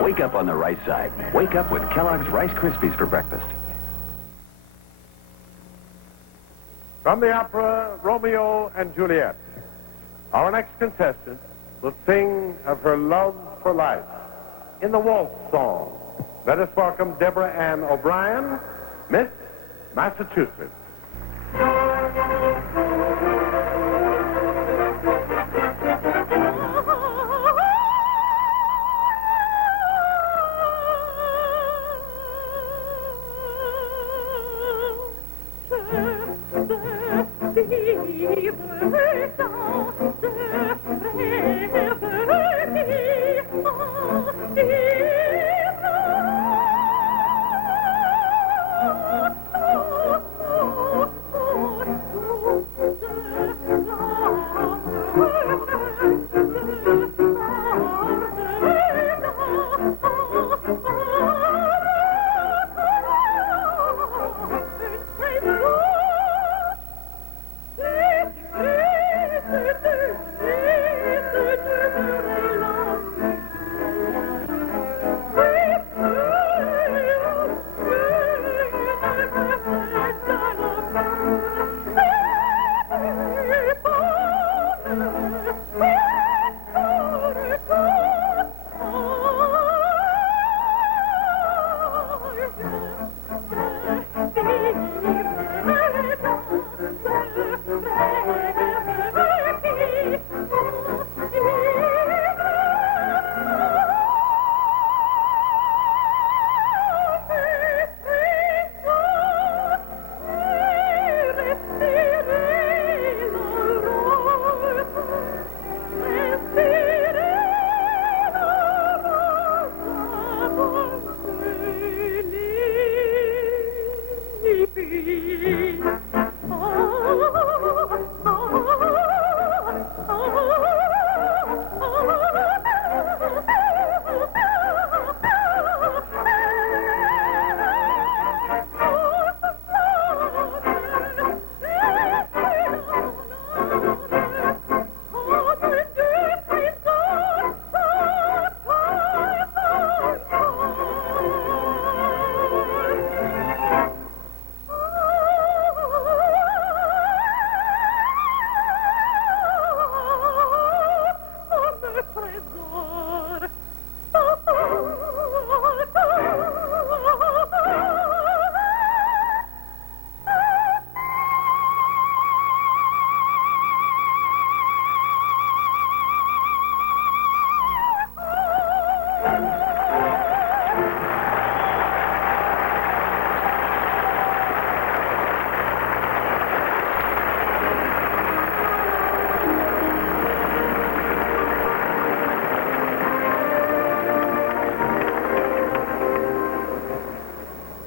Wake up on the right side. Wake up with Kellogg's Rice Krispies for breakfast. From the opera Romeo and Juliet, our next contestant will sing of her love for life in the waltz song. Let us welcome Deborah Ann O'Brien, Miss Massachusetts.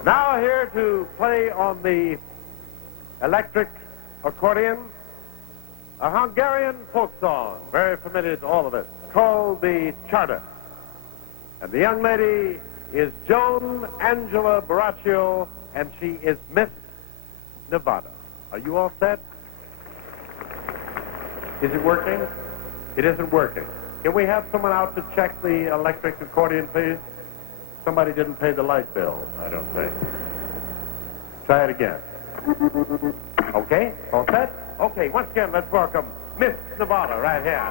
Now here to play on the electric accordion, a Hungarian folk song, very familiar to all of us, called the Charter. And the young lady is Joan Angela Baraccio and she is Miss Nevada. Are you all set? Is it working? It isn't working. Can we have someone out to check the electric accordion, please? Somebody didn't pay the light bill, I don't think. Try it again. Okay, all set? Okay, once again, let's welcome Miss Nevada right here.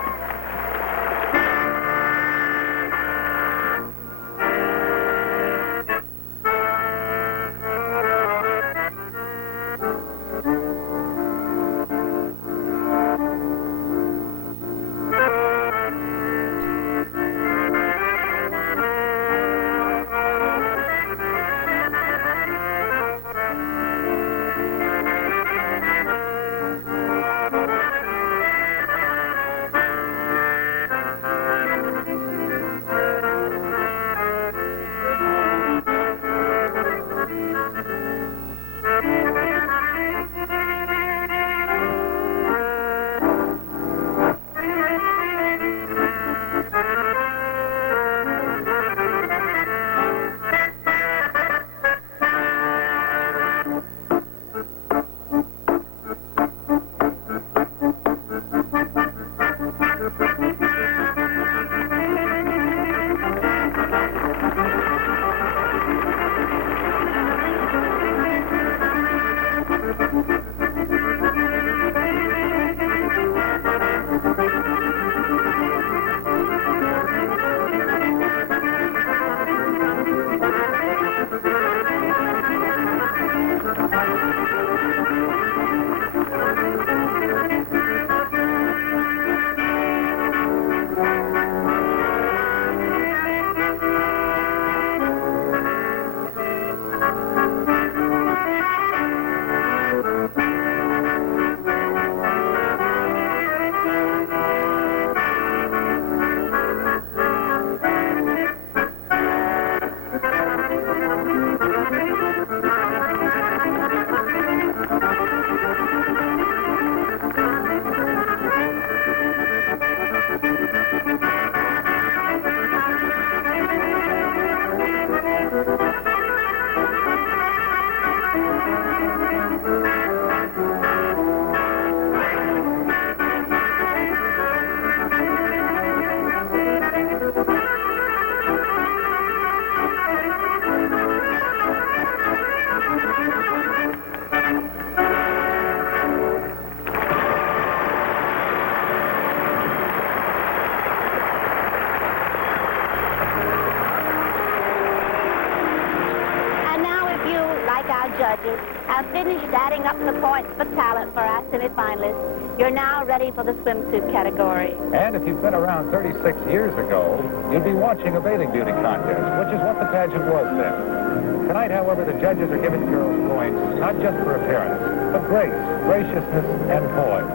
Judges have finished adding up the points for talent for our semifinalists. You're now ready for the swimsuit category. And if you've been around 36 years ago, you'd be watching a bathing beauty contest, which is what the pageant was then. Tonight, however, the judges are giving girls points not just for appearance, but grace, graciousness, and poise.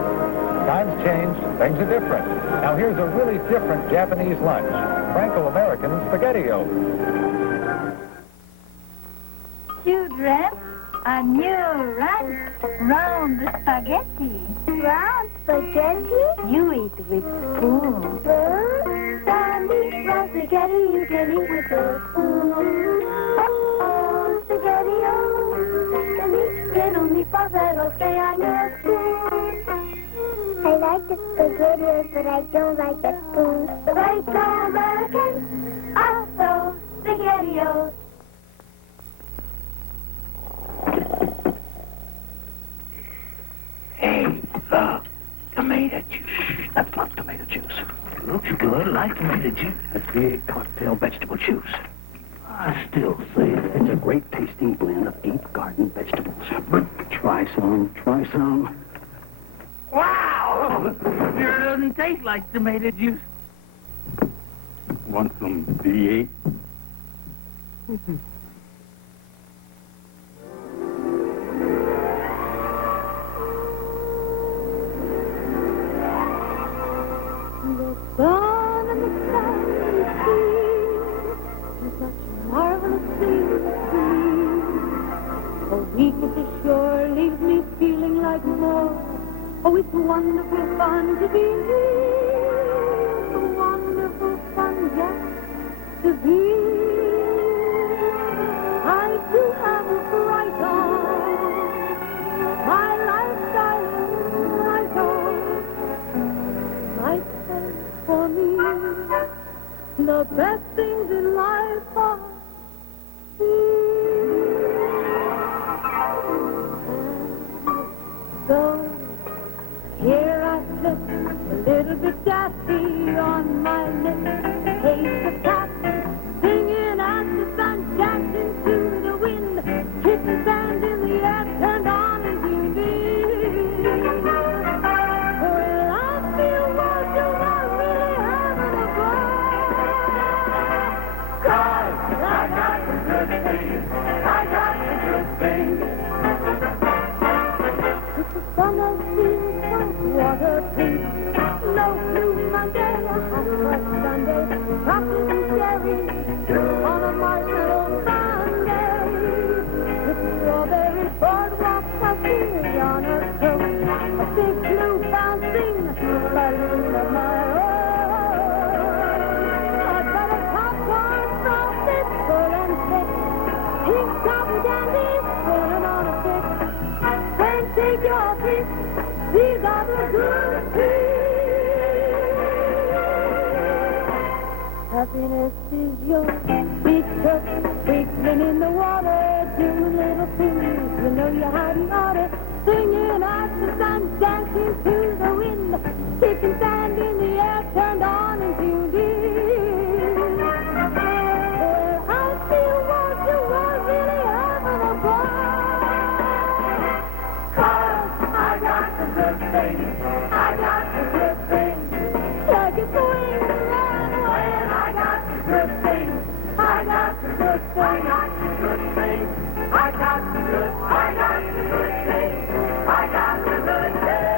Times change, things are different. Now here's a really different Japanese lunch, Franco-American SpaghettiOs. Children, a new run round the spaghetti. Round spaghetti? You eat with spoon. Sandy, round spaghetti, you can eat with a spoon. Oh, spaghetti, oh. And eat little meatballs that'll stay on your spoon. I like the spaghetti, but I don't like the spoon. Right, American, also spaghetti-os. Hey, tomato juice. That's not tomato juice. Looks good, like tomato juice. That's the cocktail vegetable juice. I still say it's a great tasting blend of 8 garden vegetables. But try some. Wow! Sure doesn't taste like tomato juice. Want some V8? Sun and the sky and the sea are such marvelous things to me. A week at the shore leaves me feeling like more. Oh, it's wonderful fun to be here. It's wonderful fun just to be. I do have a bright best things in life are so here I slip a little bit gassy on my lips, taste of cat, singing as the sun dancing to the wind, kissing sand in the air, turned on into beam. Well, I feel what you are really having a ball. 'Cause I got the good things, I got the good things. It's a summer field, hot water pink, no blue Monday, a hot fresh Sunday, chocolate and cherries on a marshmallow Sunday. With strawberry boardwalk coffee on her coat, a big blue bouncing balloon of my own. I've got a popcorn frosted full and thick, pink cotton candy spinning on a stick. Then take your pick, these are the good things. Happiness is your big truck, wiggling in the water, doing little things you know you hadn't oughta, singing as the sun, dancing to the wind, kicking sand in the air, turned on into beam. Well, I feel what you are really having a ball. 'Cause I got the good things, I got the good things. Like it's wings and when I got the good things, I got the good things, I got the good things, I got the good, I got the good things, I got the good things.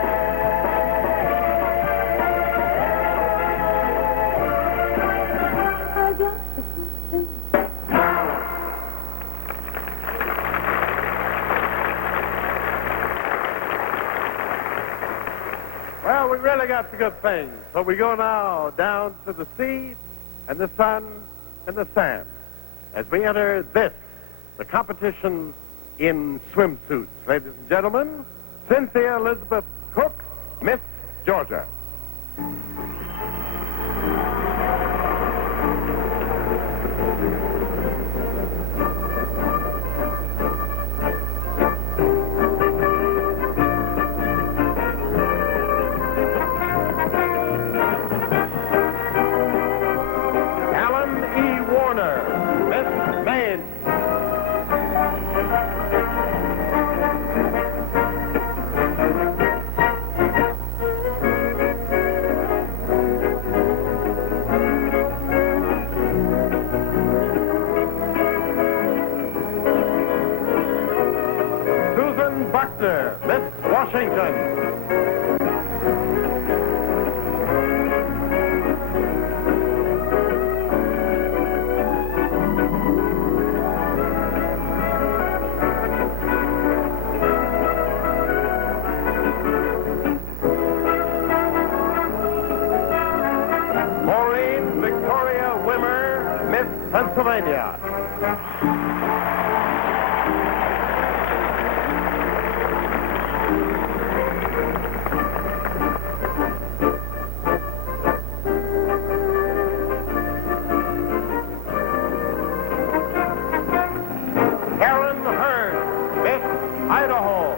I got the good things. Well, we really got the good things. So we go now down to the sea and the sun and the sand as we enter this, the competition in swimsuits. Ladies and gentlemen, Cynthia Elizabeth Cook, Miss Georgia. Alan E. Warner, Miss Maine. Susan Buckner, Miss Washington. Maureen Victoria Wimmer, Miss Pennsylvania. Karen Hearn, Miss Idaho.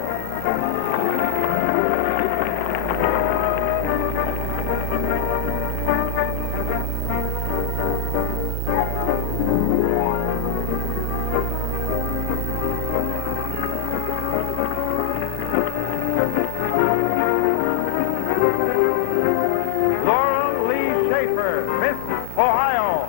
Laurel Lee Schaefer, Miss Ohio.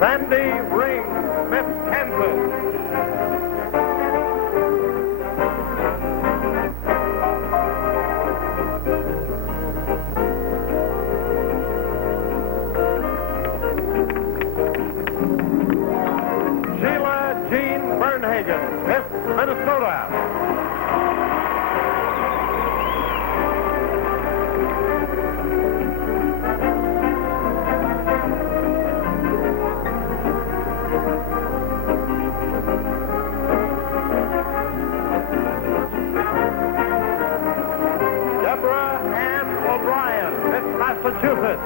Sandy Ring, Miss Kansas. Sheila Jean Bernhagen, Miss Minnesota. Massachusetts.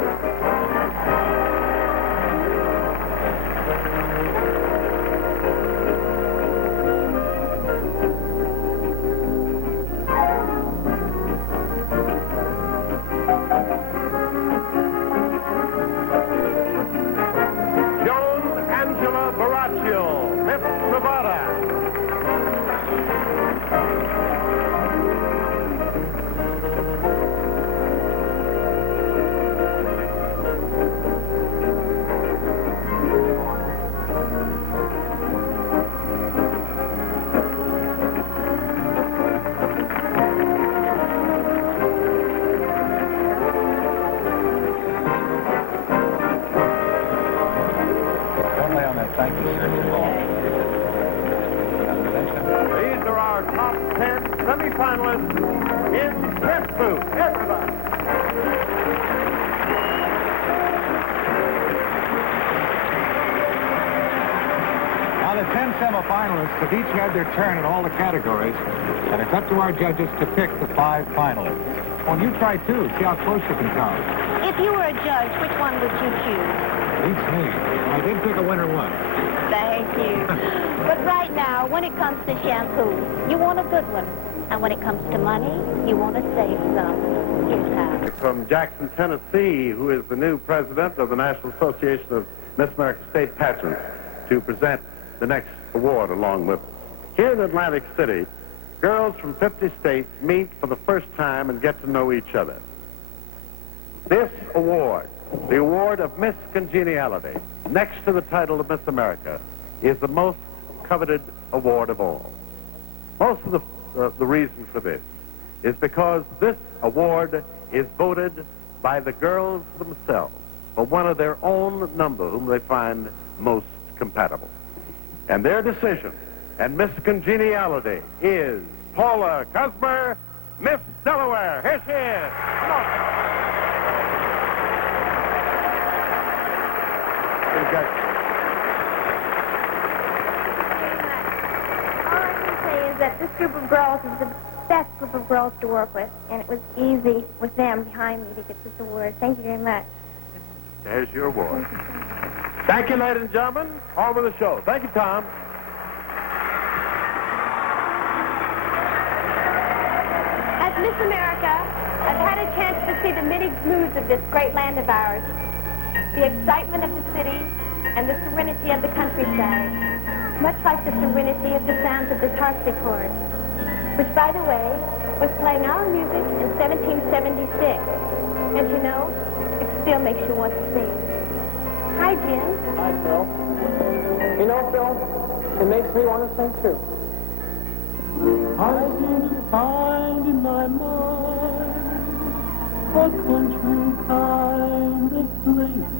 Miss Nevada. Don't lay on that thank you shirt too long. These are our top 10 semifinalists in Pimp Food. Everybody. Now, the 10 semifinalists have each had their turn in all the categories, and it's up to our judges to pick the 5 finalists. Well, you try too. See how close you can come. If you were a judge, which one would you choose? Beats me. I did pick a winner once. Thank you. But right now, when it comes to shampoo, you want a good one. And when it comes to money, you want to save some. Here's how. From Jackson, Tennessee, who is the new president of the National Association of Miss America State Pageants, to present the next award along with us. Here in Atlantic City, girls from 50 states meet for the first time and get to know each other. This award, the award of Miss Congeniality, next to the title of Miss America, is the most coveted award of all. Most of the reason for this is because this award is voted by the girls themselves for one of their own number whom they find most compatible. And their decision and Miss Congeniality is Paula Cosmer, Miss Delaware. Here she is. Come on. All I can say is that this group of girls is the best group of girls to work with, and it was easy with them behind me to get this award. Thank you very much. There's your award. Thank you, ladies and gentlemen. On with the show. Thank you, Tom. As Miss America, I've had a chance to see the many moods of this great land of ours. The excitement of the city and the serenity of the countryside. Much like the serenity of the sounds of this harpsichord, which, by the way, was playing our music in 1776. And you know, it still makes you want to sing. Hi, Jim. Hi, Phil. You know, Phil, it makes me want to sing, too. I seem to find in my mind a country kind of place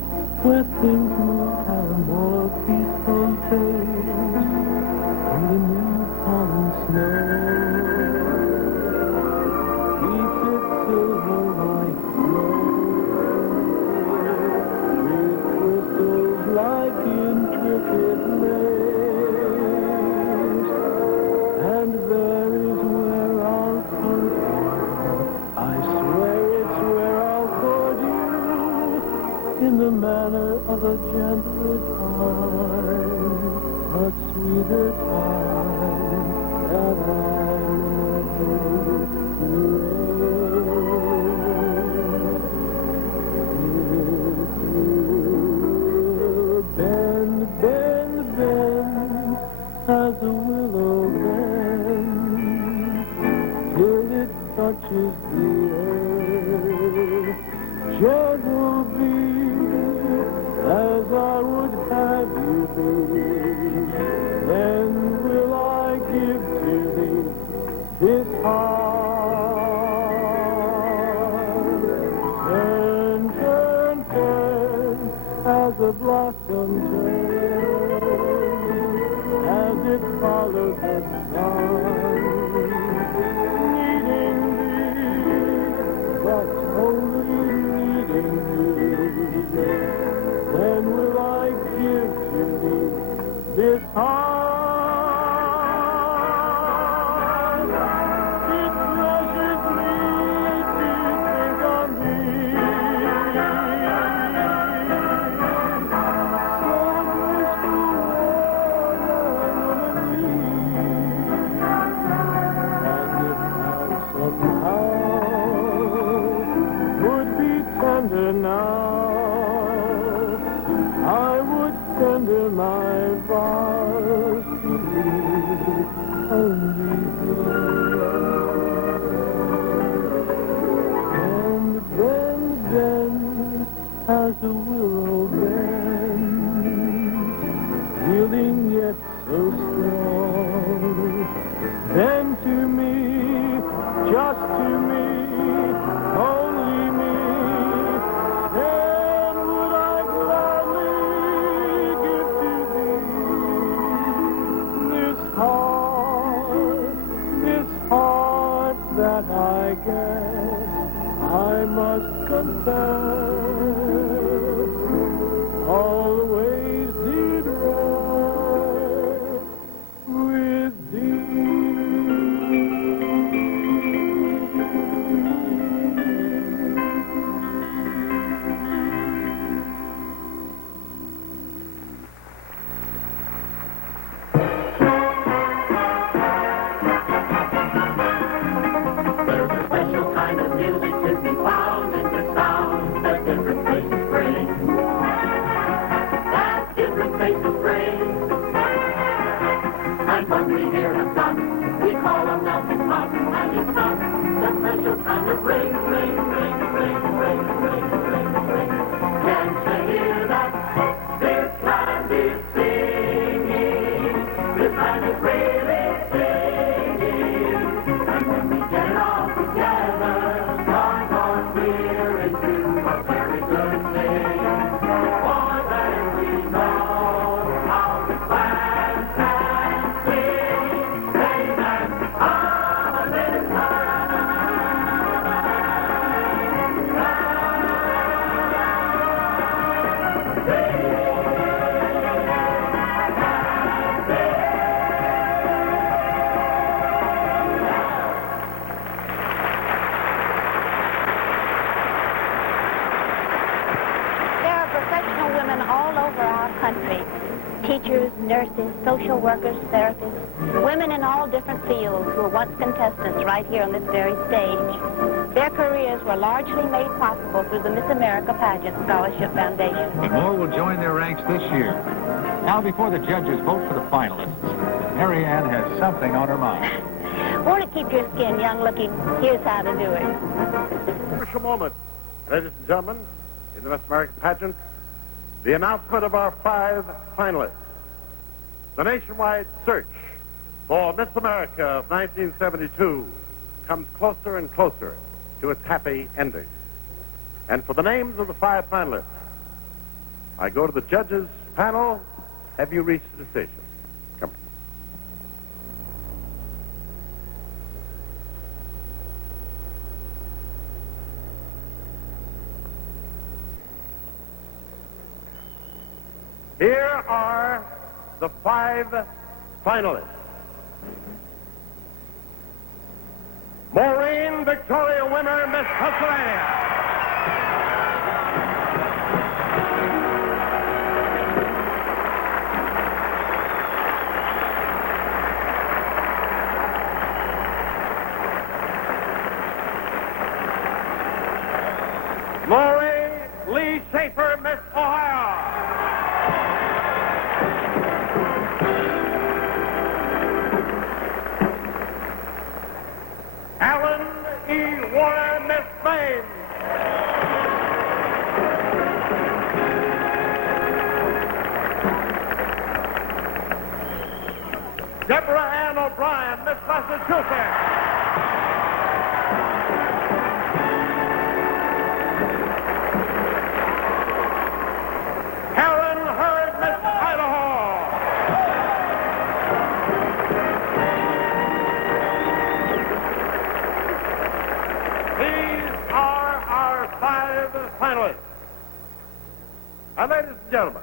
where things move at a more peaceful pace. And the new fallen snow keeps its silver white glow with crystals like intricate lace. And there is where I'll court you. I swear it's where I'll court you in the manner of a gentler time, a sweeter time that I never knew. Bend, bend, bend, as a willow bends, till it touches the earth. Gentle be, as I would have you be, then will I give to thee this heart. Turn, turn, turn, as a blossom turns, as it follows the sun, needing thee, but only needing thee. Then will I give to thee this heart. It pleasures me to think on thee and her now. I would send her my varsity only and then as a willow bend, yielding yet so strong. Then to me, just to me, only me, then would I gladly give to thee this heart that I guess I must confess always did rest with thee. There's a special kind of music to be found in the sound that different places bring. That different places bring. And when we hear a gun, we call them melting pot, and it's not the special kind of ring, ring, ring, ring, ring, ring, ring, ring. Can't you hear that? This land is singing. This land is really singing. And when we get it all together, doggone, we're into a very good thing. For then we know how this land can sing. Amen. On this There are professional women all over our country. Teachers, nurses, social workers, therapists, women in all different fields who were once contestants right here on this very stage. Their careers were largely made possible through the Miss America Pageant Scholarship Foundation. But more will join their ranks this year. Now, before the judges vote for the finalists, Mary Ann has something on her mind. Want to keep your skin young looking? Here's how to do it. Crucial moment, ladies and gentlemen, in the Miss America Pageant, the announcement of our 5 finalists. The nationwide search for Miss America of 1972 comes closer and closer to its happy ending. And for the names of the 5 finalists, I go to the judges' panel. Have you reached a decision? Come. Here are the 5 finalists. Maureen, Victoria winner, Miss Pennsylvania. Maureen Lee Schaefer, Miss Ohio. Alan E. Warren, Miss Maine. Deborah Ann O'Brien, Miss Massachusetts. Karen Hurd, Miss Idaho. These are our 5 finalists. And ladies and gentlemen,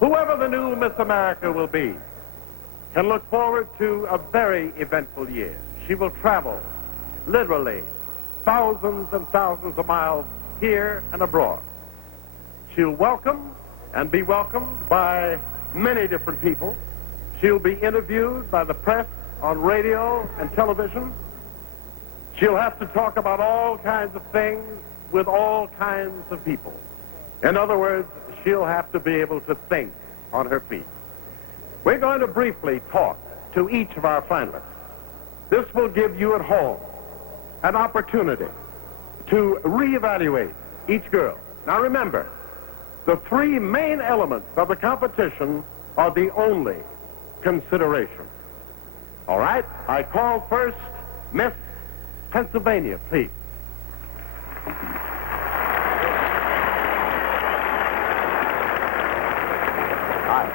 whoever the new Miss America will be can look forward to a very eventful year. She will travel, literally, thousands and thousands of miles here and abroad. She'll welcome and be welcomed by many different people. She'll be interviewed by the press on radio and television. She'll have to talk about all kinds of things with all kinds of people. In other words, she'll have to be able to think on her feet. We're going to briefly talk to each of our finalists. This will give you at home an opportunity to reevaluate each girl. Now remember, the three main elements of the competition are the only consideration. All right, I call first Miss Pennsylvania, please. Hi.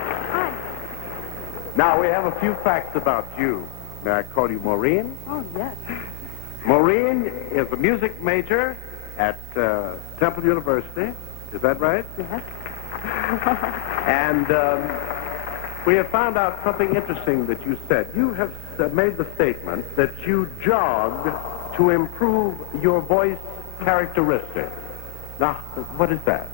Now, we have a few facts about you. May I call you Maureen? Oh, yes. Maureen is a music major at Temple University. Is that right? Yes. And we have found out something interesting that you said. You have made the statement that you jog to improve your voice characteristics. Now, what is that?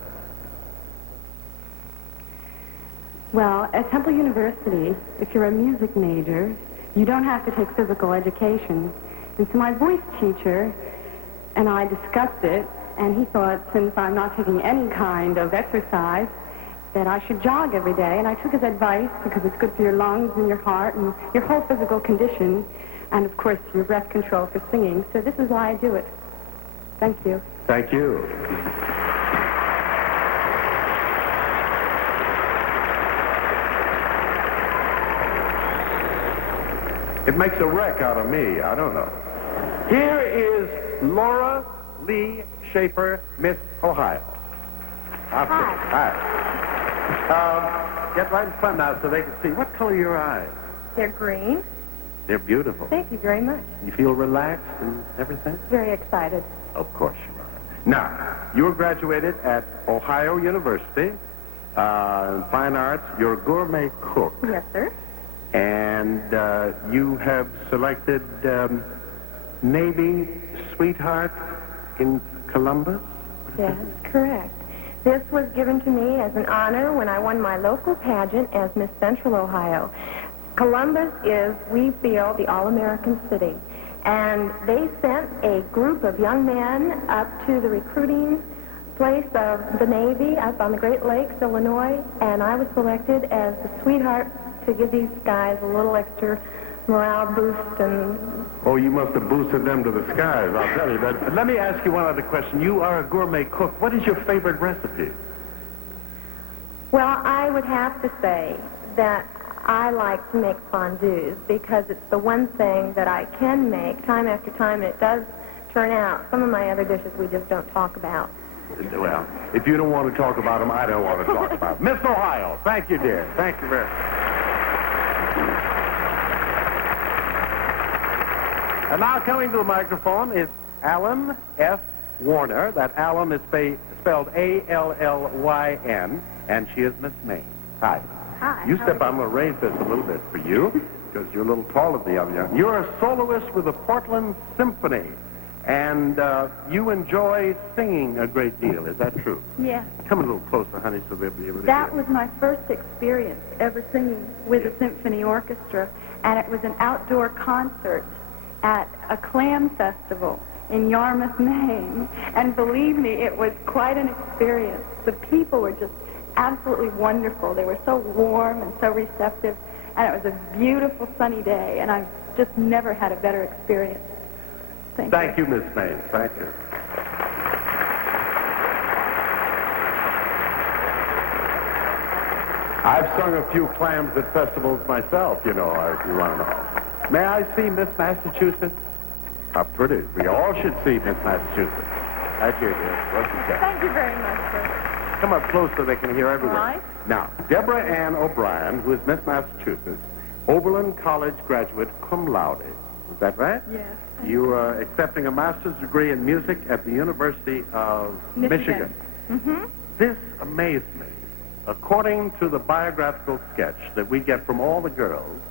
Well, at Temple University, if you're a music major, you don't have to take physical education. And so my voice teacher and I discussed it, and he thought, since I'm not taking any kind of exercise, that I should jog every day. And I took his advice because it's good for your lungs and your heart and your whole physical condition, and, of course, your breath control for singing. So this is why I do it. Thank you. Thank you. It makes a wreck out of me. I don't know. Here is Laura Lee Schaefer, Miss Ohio. Hi. Get right in front now so they can see. What color are your eyes? They're green. They're beautiful. Thank you very much. You feel relaxed and everything? Very excited. Of course you are. Now, you were graduated at Ohio University in Fine Arts. You're a gourmet cook. Yes, sir. And you have selected Navy Sweetheart in Columbus? Yes, correct. This was given to me as an honor when I won my local pageant as Miss Central Ohio. Columbus is, we feel, the all-American city. And they sent a group of young men up to the recruiting place of the Navy up on the Great Lakes, Illinois, and I was selected as the sweetheart to give these guys a little extra morale boost. And oh, you must have boosted them to the skies, I'll tell you. But let me ask you one other question. You are a gourmet cook. What is your favorite recipe? Well, I would have to say that I like to make fondues because it's the one thing that I can make time after time, and it does turn out. Some of my other dishes we just don't talk about. Well, if you don't want to talk about them, I don't want to talk about them. Miss Ohio, thank you, dear. Thank you very much. And now coming to the microphone is Alan F. Warner. That Alan is spelled A-L-L-Y-N, and she is Miss Maine. Hi. Hi. You step, I'm going to raise this a little bit for you, because you're a little taller than the other. You're a soloist with the Portland Symphony, and you enjoy singing a great deal. Is that true? Yeah. Come a little closer, honey, so they'll be able to That hear. was my first experience ever singing with a symphony orchestra, and it was an outdoor concert at a clam festival in Yarmouth, Maine. And believe me, it was quite an experience. The people were just absolutely wonderful. They were so warm and so receptive, and it was a beautiful sunny day, and I've just never had a better experience. Thank you, Miss Maine. Thank you. I've sung a few clams at festivals myself, you know, if you want to know. May I see Miss Massachusetts? How pretty. We all should see Miss Massachusetts. Right here, dear. What you got? Thank you very much, sir. Come up close so they can hear everyone. All right. Now, Deborah Ann O'Brien, who is Miss Massachusetts, Oberlin College graduate cum laude. Is that right? Yes. You are accepting a master's degree in music at the University of Michigan. Mm-hmm. This amazed me. According to the biographical sketch that we get from all the girls,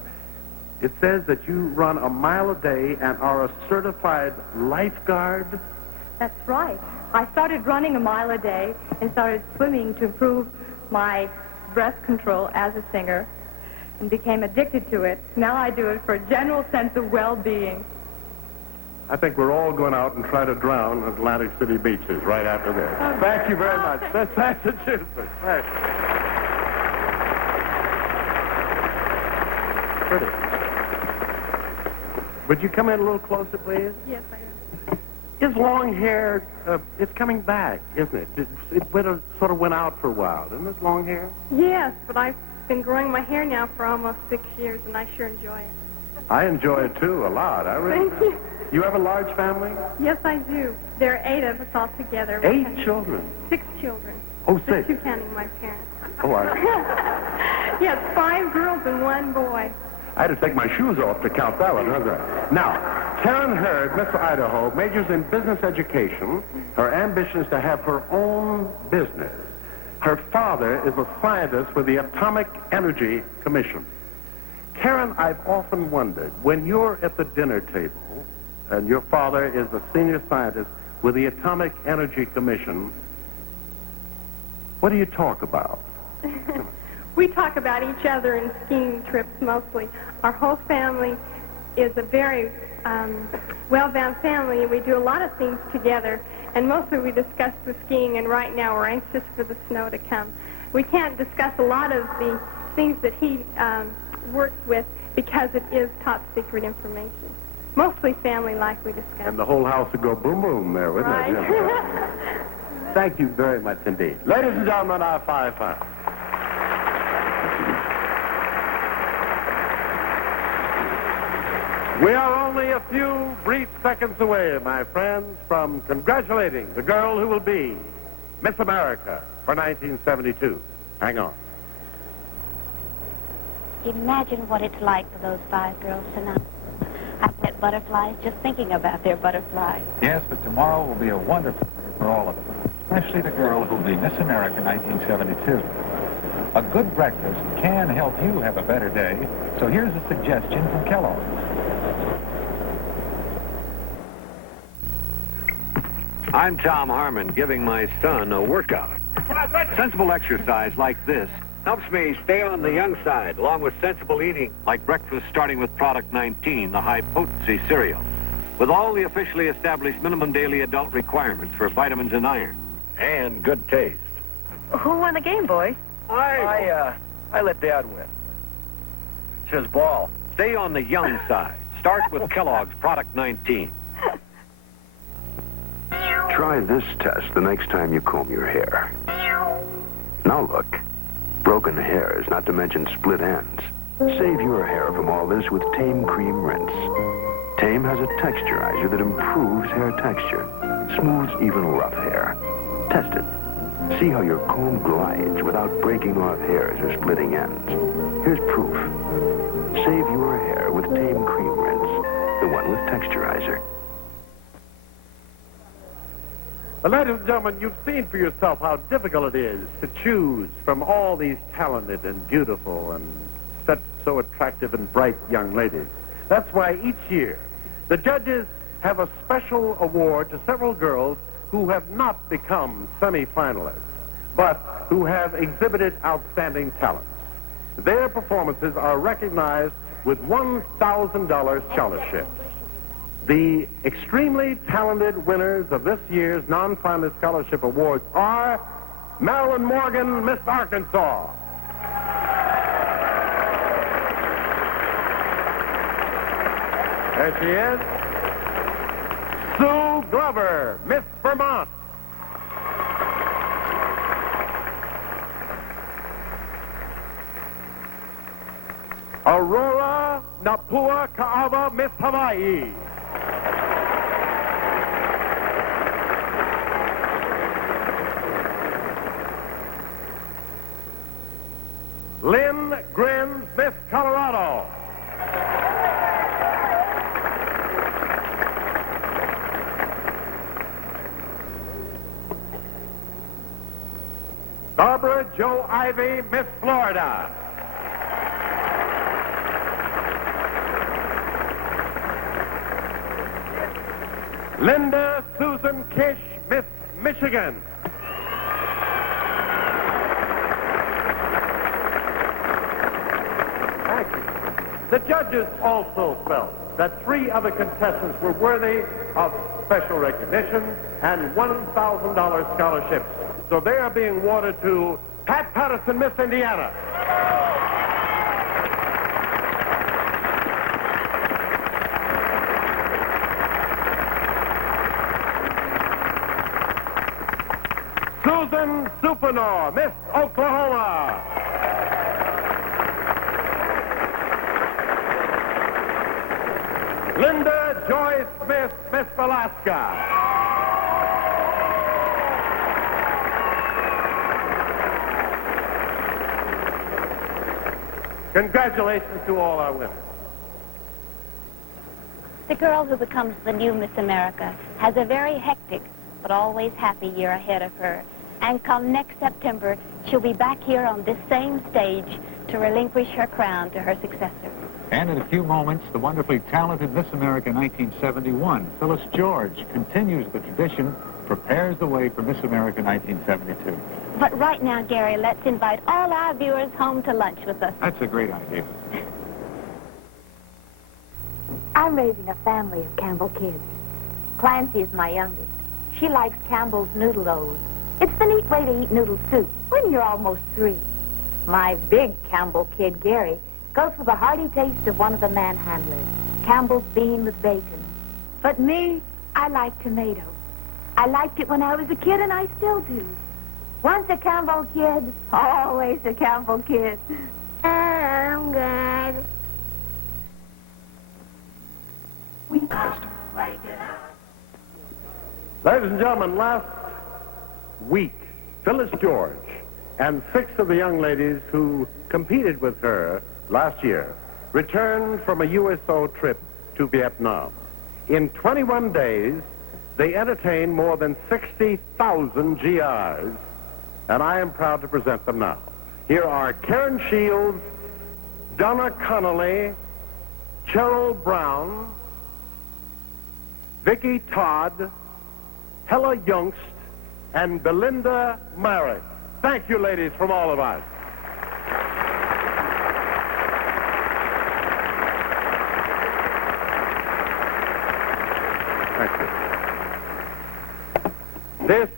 it says that you run a mile a day and are a certified lifeguard. That's right. I started running a mile a day and started swimming to improve my breath control as a singer and became addicted to it. Now I do it for a general sense of well-being. I think we're all going out and try to drown Atlantic City beaches right after this. Thank you very much. That's Massachusetts. Thanks. Pretty. Would you come in a little closer, please? Yes, I am. His long hair, it's coming back, isn't it? It sort of went out for a while, didn't his long hair? Yes, but I've been growing my hair now for almost 6 years, and I sure enjoy it. I enjoy it, too, a lot. I really Thank you. You have a large family? Yes, I do. There are 8 of us all together. 8 children? 6 children. Oh, 6. 2 counting my parents. Oh, Yes, 5 girls and 1 boy. I had to take my shoes off to count that one, wasn't I? Now, Karen Hurd, Miss Idaho, majors in business education. Her ambition is to have her own business. Her father is a scientist with the Atomic Energy Commission. Karen, I've often wondered, when you're at the dinner table and your father is a senior scientist with the Atomic Energy Commission, what do you talk about? We talk about each other and skiing trips mostly. Our whole family is a very well-bound family. We do a lot of things together, and mostly we discuss the skiing, and right now we're anxious for the snow to come. We can't discuss a lot of the things that he works with because it is top-secret information. Mostly family life we discuss. And the whole house would go boom, boom there, wouldn't Right. it? Yeah. Thank you very much indeed. Ladies and gentlemen, our 5-5. We are only a few brief seconds away, my friends, from congratulating the girl who will be Miss America for 1972. Hang on. Imagine what it's like for those 5 girls tonight. I get butterflies just thinking about their butterflies. Yes, but tomorrow will be a wonderful day for all of them, especially the girl who will be Miss America 1972. A good breakfast can help you have a better day, so here's a suggestion from Kellogg's. I'm Tom Harmon, giving my son a workout. Sensible exercise like this helps me stay on the young side, along with sensible eating, like breakfast starting with Product 19, the high-potency cereal, with all the officially established minimum daily adult requirements for vitamins and iron. And good taste. Who won the game, boys? I let Dad win. It's his ball. Stay on the young side. Start with Kellogg's Product 19. Try this test the next time you comb your hair. Now look, broken hairs, not to mention split ends. Save your hair from all this with Tame Cream Rinse. Tame has a texturizer that improves hair texture, smooths even rough hair. Test it. See how your comb glides without breaking off hairs or splitting ends. Here's proof. Save your hair with Tame Cream Rinse, the one with texturizer. Well, ladies and gentlemen, you've seen for yourself how difficult it is to choose from all these talented and beautiful and so attractive and bright young ladies. That's why each year the judges have a special award to several girls who have not become semi-finalists, but who have exhibited outstanding talents. Their performances are recognized with $1,000 scholarship. The extremely talented winners of this year's non-finalist scholarship awards are Marilyn Morgan, Miss Arkansas. There she is. Sue Glover, Miss Vermont. Aurora Napua Ka'ava, Miss Hawaii. Lynn Grins, Miss Colorado. Barbara Jo Ivy, Miss Florida. Linda Susan Kish, Miss Michigan. Thank you. The judges also felt that 3 other contestants were worthy of special recognition and $1,000 scholarships. So they are being awarded to Pat Patterson, Miss Indiana. Susan Supernor, Miss Oklahoma. Linda Joy Smith, Miss Alaska. Congratulations to all our winners. The girl who becomes the new Miss America has a very hectic but always happy year ahead of her. And come next September, she'll be back here on this same stage to relinquish her crown to her successor. And in a few moments, the wonderfully talented Miss America 1971, Phyllis George, continues the tradition, prepares the way for Miss America 1972. But right now, Gary, let's invite all our viewers home to lunch with us. That's a great idea. I'm raising a family of Campbell kids. Clancy is my youngest. She likes Campbell's noodle O's. It's the neat way to eat noodle soup when you're almost 3. My big Campbell kid, Gary, goes for the hearty taste of one of the manhandlers, Campbell's bean with bacon. But me, I like tomato. I liked it when I was a kid, and I still do. Once a Campbell kid, always a Campbell kid. I'm good. Ladies and gentlemen, last week, Phyllis George and 6 of the young ladies who competed with her last year returned from a USO trip to Vietnam. In 21 days, they entertained more than 60,000 GIs, and I am proud to present them now. Here are Karen Shields, Donna Connolly, Cheryl Brown, Vicki Todd, Hella Youngst, and Belinda Merritt. Thank you, ladies, from all of us. Thank you. This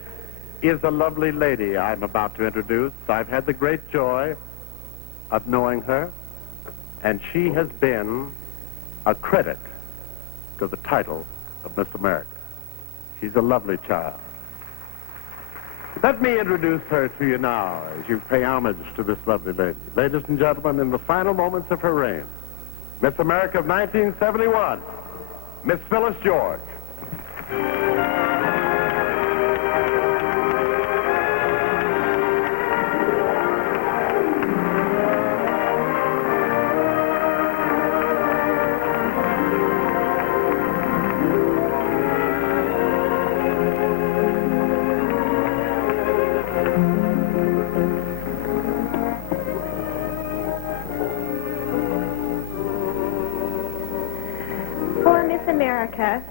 is a lovely lady I'm about to introduce. I've had the great joy of knowing her, and she has been a credit to the title of Miss America. She's a lovely child. Let me introduce her to you now as you pay homage to this lovely lady. Ladies and gentlemen, in the final moments of her reign, Miss America of 1971, Miss Phyllis George. America,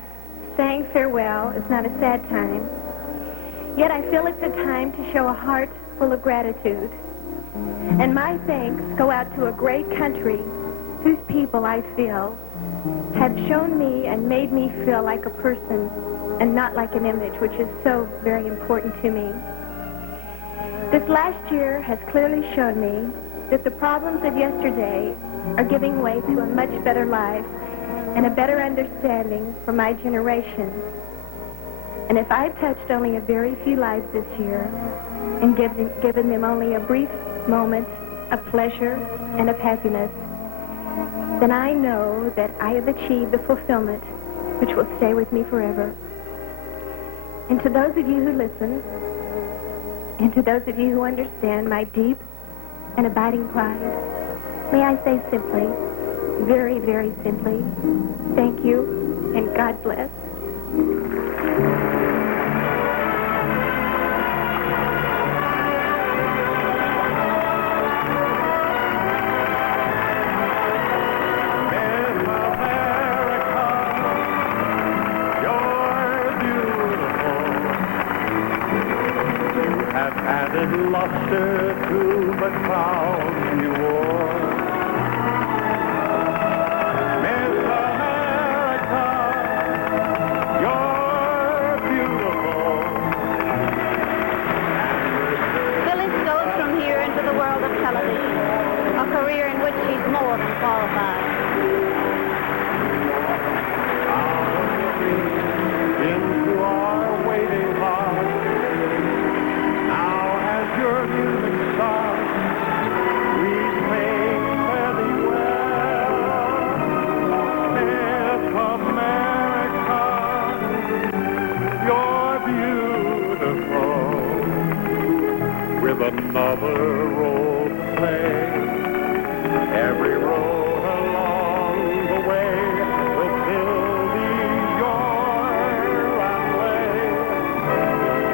saying farewell is not a sad time. Yet I feel it's a time to show a heart full of gratitude. And my thanks go out to a great country whose people, I feel, have shown me and made me feel like a person and not like an image, which is so very important to me. This last year has clearly shown me that the problems of yesterday are giving way to a much better life and a better understanding for my generation. And if I've touched only a very few lives this year and given them only a brief moment of pleasure and of happiness, then I know that I have achieved the fulfillment which will stay with me forever. And to those of you who listen, and to those of you who understand my deep and abiding pride, may I say simply, very, very simply, thank you and God bless. Luster to the crown you wore. Miss America, with another role to play. Every road along the way will still be your runway.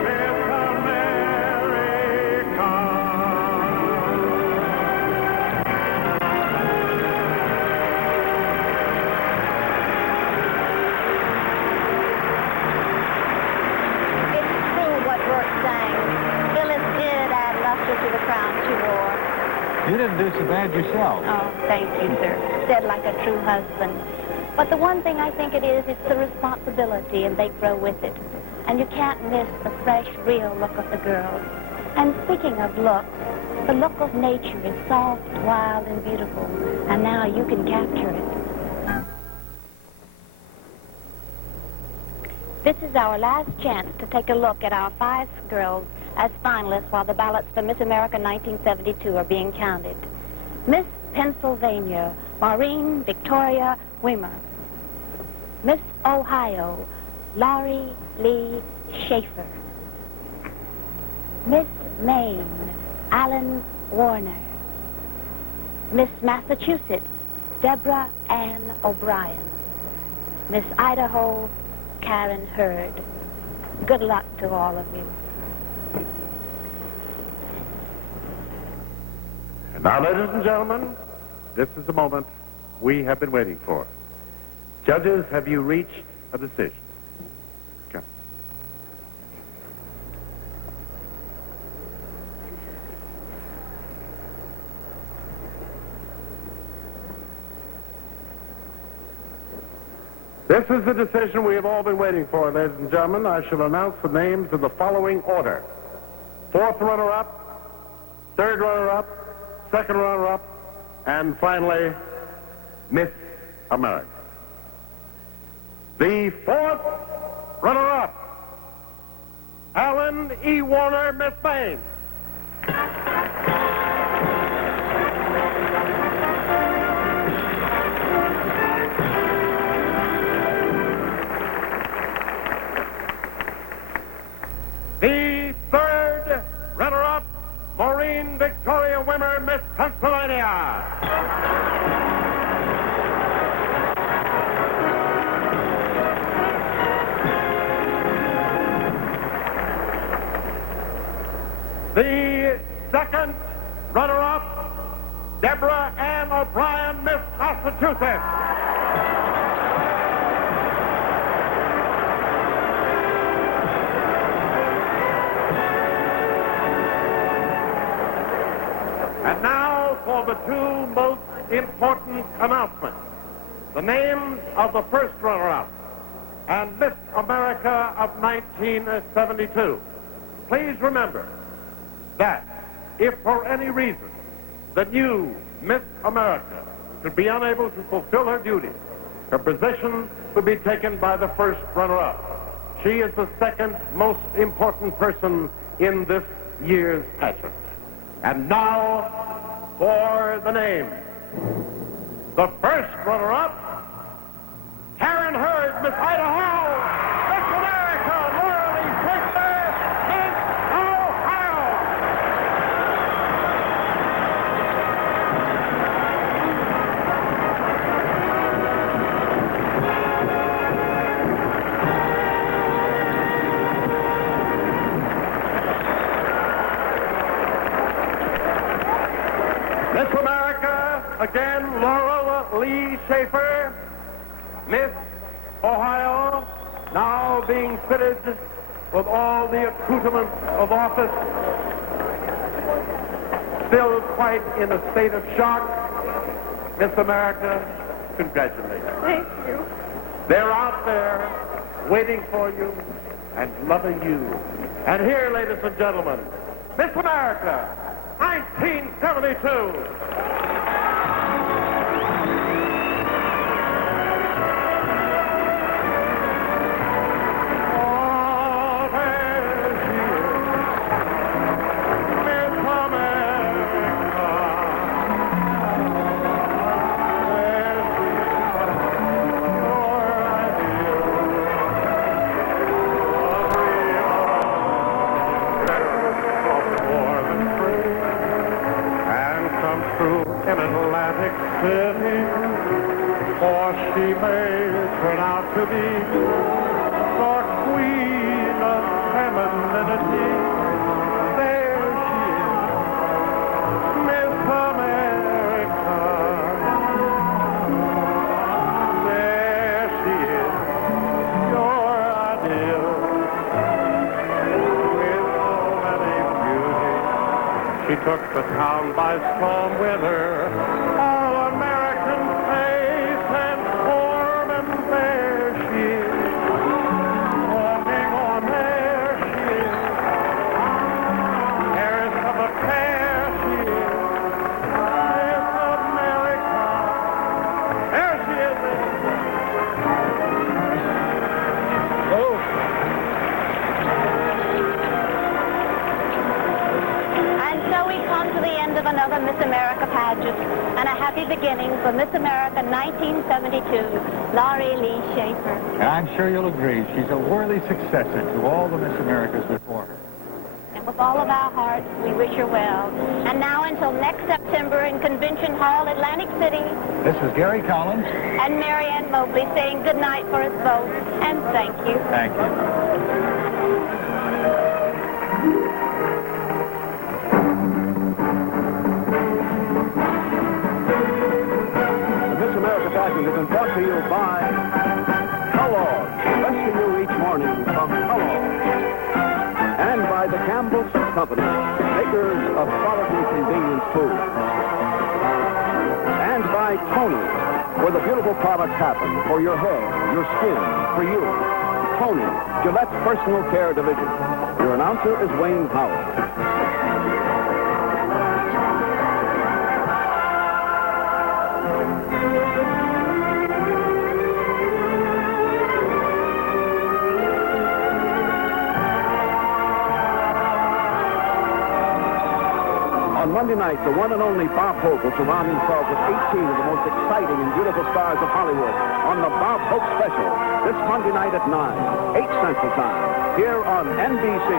Miss America. It's true what Bert sang. Phyllis did add luster to the crown she wore. You didn't do so bad yourself. Oh, thank you, sir. Said like a true husband. But the one thing I think it is, it's the responsibility, and they grow with it. And you can't miss the fresh, real look of the girls. And speaking of looks, the look of nature is soft, wild, and beautiful. And now you can capture it. This is our last chance to take a look at our 5 girls as finalists while the ballots for Miss America 1972 are being counted. Miss Pennsylvania, Maureen Victoria Wimmer. Miss Ohio, Laurie Lee Schaefer. Miss Maine, Alan Warner. Miss Massachusetts, Deborah Ann O'Brien. Miss Idaho, Karen Hurd. Good luck to all of you. And now, ladies and gentlemen, this is the moment we have been waiting for. Judges, have you reached a decision? Okay. This is the decision we have all been waiting for, ladies and gentlemen. I shall announce the names in the following order. 4th runner-up, 3rd runner-up, 2nd runner-up, and finally, Miss America. The 4th runner-up, Alan E. Warner, Miss Maine. The 3rd runner-up, Maureen Victoria Wimmer, Miss Pennsylvania. The 2nd runner-up, Deborah Ann O'Brien, Miss Massachusetts. And now for the 2 most important announcements. The names of the 1st runner-up and Miss America of 1972. Please remember that if for any reason the new Miss America should be unable to fulfill her duties, her position will be taken by the 1st runner-up. She is the 2nd most important person in this year's pageant. And now for the names. The 1st runner-up, Karen Hurd, Miss Idaho. Miss America, Laura Lee Schaefer, Miss Ohio. Miss America, again, Laura Lee Schaefer. Miss Ohio, now being fitted with all the accoutrements of office, still quite in a state of shock. Miss America, congratulations. Thank you. They're out there waiting for you and loving you. And here, ladies and gentlemen, Miss America, 1972. She took the town by storm with her. All American face and form, and there she is. Walking on there she is. Fairest of the fair she is. Miss America. There she is. Oh. And so we come to the end of another Miss America pageant, and a happy beginning for Miss America 1972, Laurie Lee Schaefer. I'm sure you'll agree she's a worthy successor to all the Miss Americas before her. And with all of our hearts, we wish her well. And now until next September in Convention Hall, Atlantic City, This is Gary Collins. and Marianne Mobley saying good night for us both, and thank you. Thank you. The Miss America pageant has been brought to you by Kellogg, rescue you each morning from Kellogg. And by the Campbell Soup Company, makers of quality convenience food. And by Tony, where the beautiful products happen for your hair, your skin, for you. Tony, Gillette's personal care division. Your announcer is Wayne Howard. On Monday night, the one and only Bob Hope will surround himself with 18 of the most exciting and beautiful stars of Hollywood on the Bob Hope Special, this Monday night at 9, 8 Central Time, here on NBC.